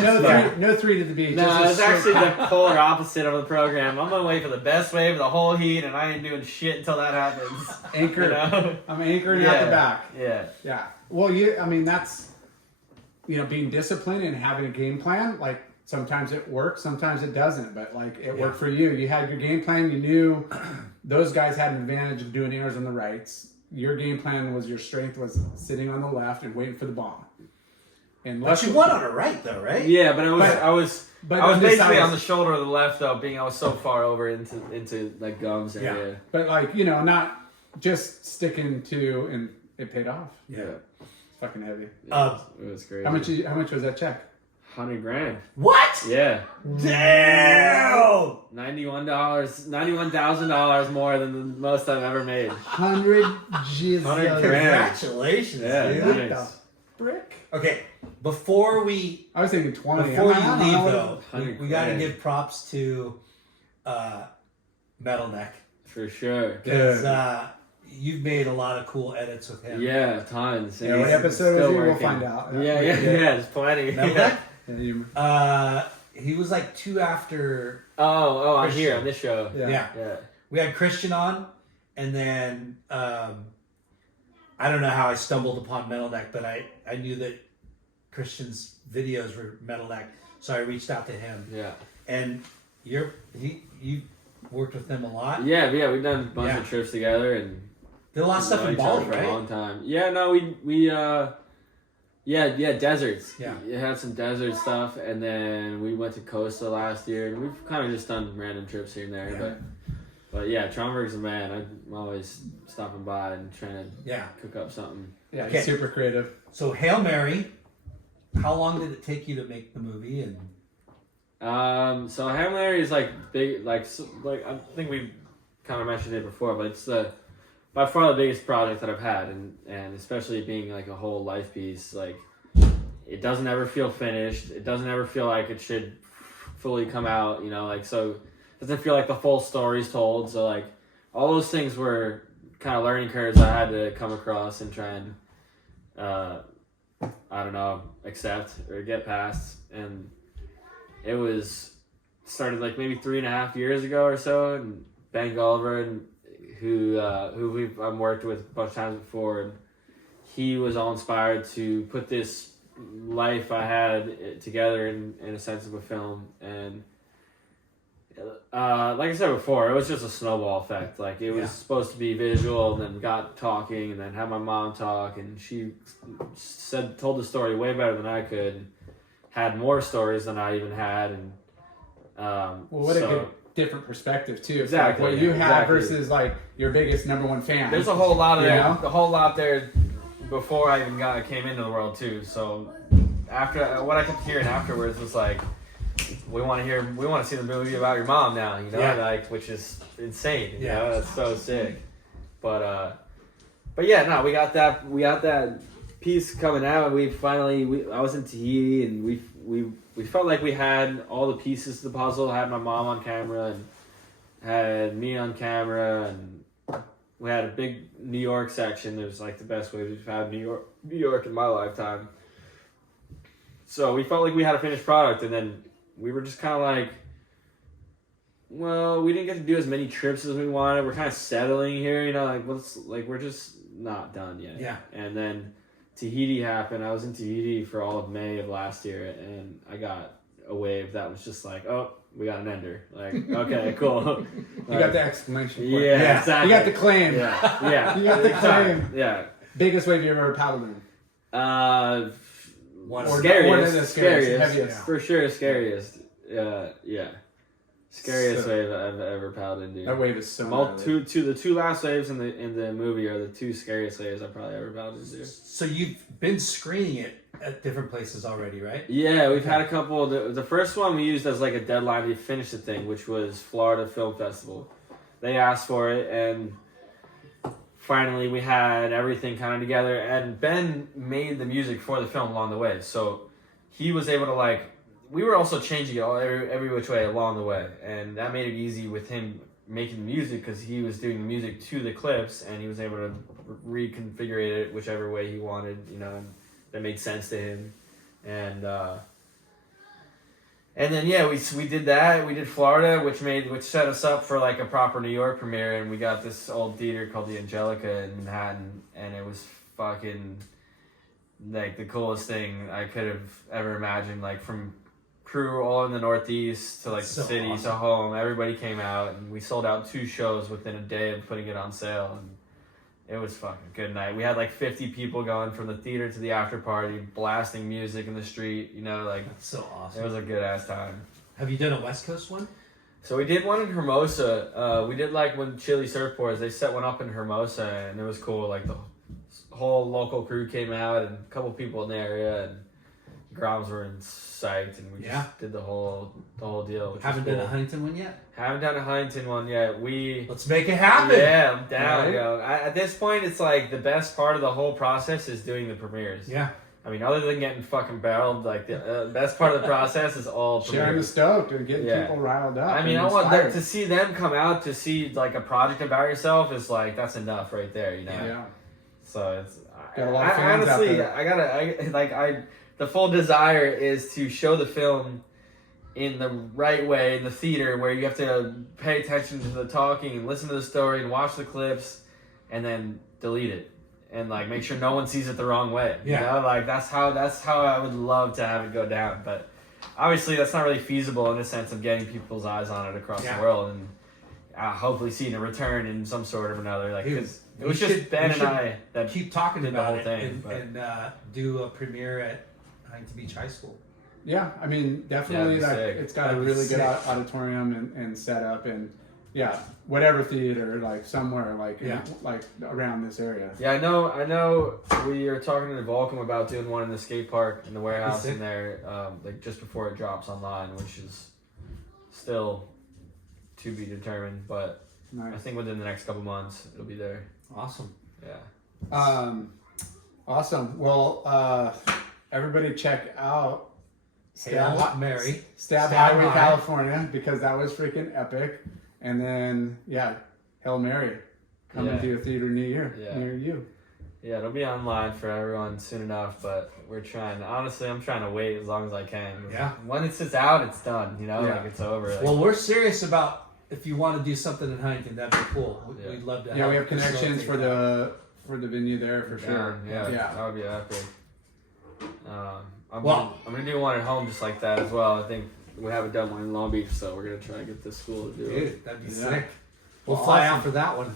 No three to the beach. No, Just it's a actually straight- the polar opposite of the program. I'm gonna wait for the best wave of the whole heat, and I ain't doing shit until that happens. anchor. You know? I'm anchoring out the back. Yeah. Yeah. Well, that's, being disciplined and having a game plan. Like sometimes it works, sometimes it doesn't. But like it worked for you. You had your game plan. You knew those guys had an advantage of doing airs on the rights. Your game plan was your strength was sitting on the left and waiting for the bomb. And But you won on the right, though, right? Yeah, but I was on this basically side on the shoulder of the left though, being I was so far over into like gums area. But like not just sticking to, and it paid off. Yeah. It's fucking heavy. It was great. How much was that check? $100,000. What? Yeah. Damn! $91,000 more than the most I've ever made. 100 Jesus. $100,000. Congratulations, Yeah, dude. What nice. the frick? Okay, before we I was thinking 20. before I you don't leave know. though, we got to $100,000. give props to Metal Neck For sure. because you've made a lot of cool edits with him. Yeah, tons. Yeah, what He's episode still was he? We'll working. find out. Yeah, there's plenty. Metal Yeah. Neck? Yeah, you- He was like 2 after. Oh, I'm Christian. here on this show. Yeah. Yeah. Yeah. We had Christian on, and then I I don't know how I stumbled upon Metal Neck, but I knew that Christian's videos were Metal Neck, so I reached out to him. Yeah. And you worked with them a lot? Yeah, we've done a bunch of trips together and did a lot of stuff in Bali, for right? a long time. Yeah, no, deserts. Yeah. We had some desert stuff, and then we went to Costa last year, and we've kind of just done random trips here and there. Yeah. But yeah, Tromberg's a man. I'm always stopping by and trying to cook up something. Yeah, he's super creative. So Hail Mary, how long did it take you to make the movie? And so Hail Mary is like big, like I think we kind of mentioned it before, but it's by far the biggest project that I've had, and especially being like a whole life piece, like it doesn't ever feel finished. It doesn't ever feel like it should fully come out, like, so it doesn't feel like the full story's told. So like all those things were kind of learning curves I had to come across and try and, accept or get past. And it started like maybe 3.5 years ago or so, and Ben Gulliver, and who we've worked with a bunch of times before, and he was all inspired to put this life I had together in a sense of a film. And like I said before, it was just a snowball effect. Like it was supposed to be visual, and then got talking, and then had my mom talk, and she told the story way better than I could, had more stories than I even had, and a good different perspective too. Exactly. Like what you have versus like your biggest number one fan. There's a whole lot of a whole lot there before I even came into the world too. So after what I kept hearing afterwards was like, we want to see the movie about your mom now, like, which is insane. You know, that's so sick. But yeah, no, we got that piece coming out, and I was in Tahiti, and we felt like we had all the pieces to the puzzle. Had my mom on camera, and had me on camera, and we had a big New York section. It was like the best way we've had New York in my lifetime. So we felt like we had a finished product, and then we were just kind of like, well, we didn't get to do as many trips as we wanted. We're kind of settling here, we're just not done yet. Yeah. And then Tahiti happened. I was in Tahiti for all of May of last year, and I got a wave that was just like, oh, we got an ender. Like, okay, cool. You got the exclamation point. Yeah, exactly. You got the claim. Yeah. You got the claim. Yeah. Biggest wave you ever paddled in? Scariest, heaviest. For sure, scariest. Scariest wave I've ever paddled into. That wave is so the two last waves in the movie are the two scariest waves I've probably ever paddled into. So you've been screening it at different places already, right? Yeah, we've had a couple. The first one we used as like a deadline to finish the thing, which was Florida Film Festival. They asked for it, and finally we had everything kind of together. And Ben made the music for the film along the way, so he was able to we were also changing it every which way along the way, and that made it easy with him making the music, because he was doing the music to the clips, and he was able to reconfigure it whichever way he wanted, and that made sense to him. And then we did that. We did Florida, which set us up for like a proper New York premiere, and we got this old theater called the Angelica in Manhattan, and it was fucking like the coolest thing I could have ever imagined. Like from crew all in the Northeast to like the city awesome. To home, everybody came out, and we sold out 2 shows within a day of putting it on sale, and it was fucking a good night. We had like 50 people going from the theater to the after party, blasting music in the street, That's so awesome. It was a good ass time. Have you done a West Coast one? So we did one in Hermosa. We did like when Chili Surfboards, they set one up in Hermosa, and it was cool. Like the whole local crew came out, and a couple people in the area, and Groms were psyched, and we just did the whole deal. Haven't done a Huntington one yet? Haven't done a Huntington one yet. Let's make it happen. Yeah, I'm down. Right? Yo. At this point, it's like the best part of the whole process is doing the premieres. Yeah. I mean, other than getting fucking barreled, like the best part of the process is all premieres. Sharing the stoked and getting people riled up. I mean, I want to see them come out to see like a project about yourself is like, that's enough right there, Yeah. So it's got a lot of fans honestly, out there. the full desire is to show the film in the right way in the theater, where you have to pay attention to the talking and listen to the story and watch the clips and then delete it. and like make sure no one sees it the wrong way. Yeah. You know, like that's how I would love to have it go down. But obviously, that's not really feasible in the sense of getting people's eyes on it across the world, and hopefully seeing a return in some sort of another. Like, because it was just Ben and I that keep talking did the about whole it thing, and do a premiere at Huntington Beach High School. Yeah, I mean, definitely, Yeah, like, sick. it's got a That'd be really good sick. auditorium and setup, and yeah, whatever theater, like somewhere, like like around this area. Yeah, I know. We are talking to Volcom about doing one in the skate park in the warehouse Sick. in there, like just before it drops online, which is still to be determined. But I Nice. think within the next couple months it'll be there. Awesome. Yeah. Awesome. Well, everybody check out Hail Mary. Stab Highway, California, because that was freaking epic. And then, yeah, Hail Mary coming to a theater near you. Yeah, it'll be online for everyone soon enough, but we're trying. Honestly, I'm trying to wait as long as I can. Yeah. When it's just out, it's done. You know, Yeah. like it's over. Like, Well, we're serious about if you want to do something in Huntington, that'd be cool. Yeah. We'd love to. Yeah, we have help connections for facilitate the venue there for sure. yeah, Yeah. that would be epic. I'm Well- gonna do one at home just like that as well. I think we haven't done one in Long Beach, so we're gonna try to get the school to do that. it. Dude, that'd be Yeah. sick. We'll Well, fly awesome. out for that one.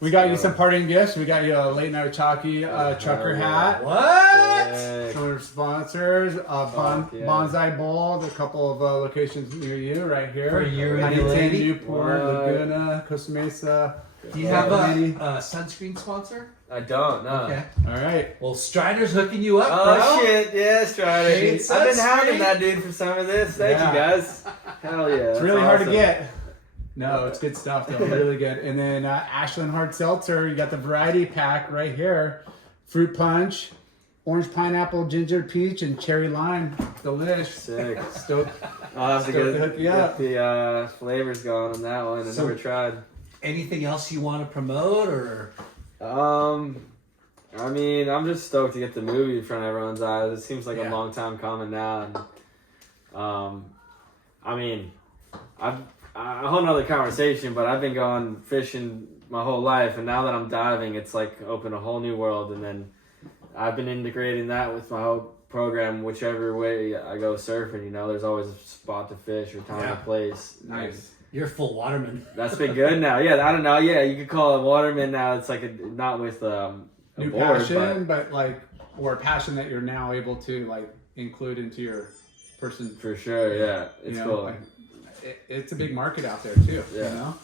We got you some parting gifts. We got you a Late Night Chalky trucker hat. What? Sick. Some of our sponsors, yeah. Banzai Bowl, a couple of locations near you right here. For you and Huntington, your lady? Newport, What? Laguna, Costa Mesa. Do you Yeah, have lady. a sunscreen sponsor? I don't know. Okay. All right. Well, Strider's hooking you up, Oh bro. shit! Yeah, Strider. Shade I've been sunscreen. hounding that dude for some of this. Thank Yeah. you guys. Hell yeah! It's that's really hard to awesome. get. No, it's good stuff though. Really good. And then Ashland Hard Seltzer. You got the variety pack right here. Fruit punch, orange pineapple, ginger peach, and cherry lime. Delish. Sick. Stoked. I'll have to Stoked to hook you up. get the flavors going on that one. I So- never tried. Anything else you want to promote, or I mean, I'm just stoked to get the movie in front of everyone's eyes. It seems like Yeah. a long time coming now, and I mean, a whole nother conversation. But I've been going fishing my whole life, and now that I'm diving, it's like opened a whole new world. And then I've been integrating that with my whole program, whichever way I go surfing. You know, there's always a spot to fish or time Yeah. to place. Nice. you're a full waterman. That's been good now. Yeah, I don't know. Yeah, you could call it waterman now. It's like not with a New board, passion, but like, or a passion that you're now able to like include into your person. for sure. Yeah, it's you know, cool. like, it's a big market out there too. Yeah. You know?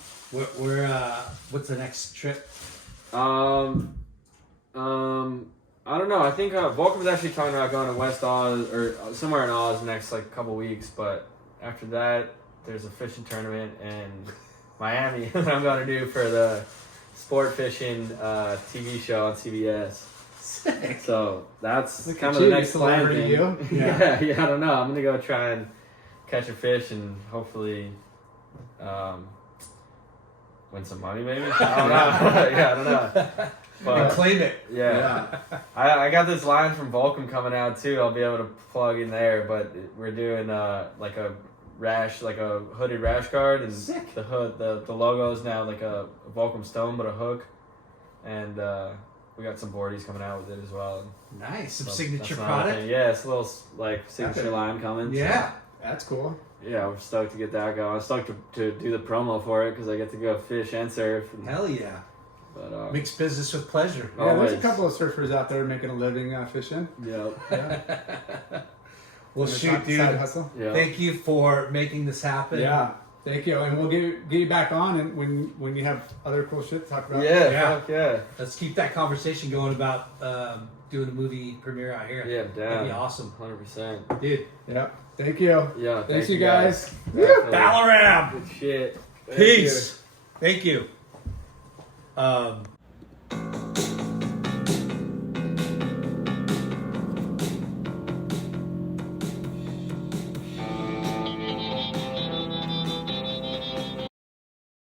We're what's the next trip? I don't know. I think Volcom was actually talking about going to West Oz or somewhere in Oz next like couple weeks, but after that, there's a fishing tournament in Miami that I'm going to do for the sport fishing TV show on CBS. Sick. So that's Look kind at of the you, next plan celebrity thing. you. Yeah, I don't know. I'm gonna go try and catch a fish and hopefully win some money, maybe. I don't know. Yeah, I don't know. And But claim it. yeah, I got this line from Volcom coming out too. I'll be able to plug in there. But we're doing like a rash, like a hooded rash guard, and Sick. the hood, the logo is now like a Volcom stone, but a hook, and we got some boardies coming out with it as well. Nice. Some So signature that's another product. thing. Yeah, it's a little like signature Epic. line coming. so, Yeah. That's cool. yeah, we're stoked to get that going. I'm stoked to do the promo for it because I get to go fish and surf. And, Hell yeah. but Mixed business with pleasure. Yeah, there's a Always. couple of surfers out there making a living fishing. Yep. Yeah. Well, shoot, dude. Side hustle. Yeah. Thank you for making this happen. Yeah. Thank you, and we'll get you back on, and when you have other cool shit to talk about. Yeah. Yeah. Fuck yeah. Let's keep that conversation going about doing a movie premiere out here. Yeah. That'd be Damn. awesome. 100%. Dude. Yeah. Thank you. Yeah. Thanks, you guys. Definitely. Balaram! Good shit. Peace. Thank you.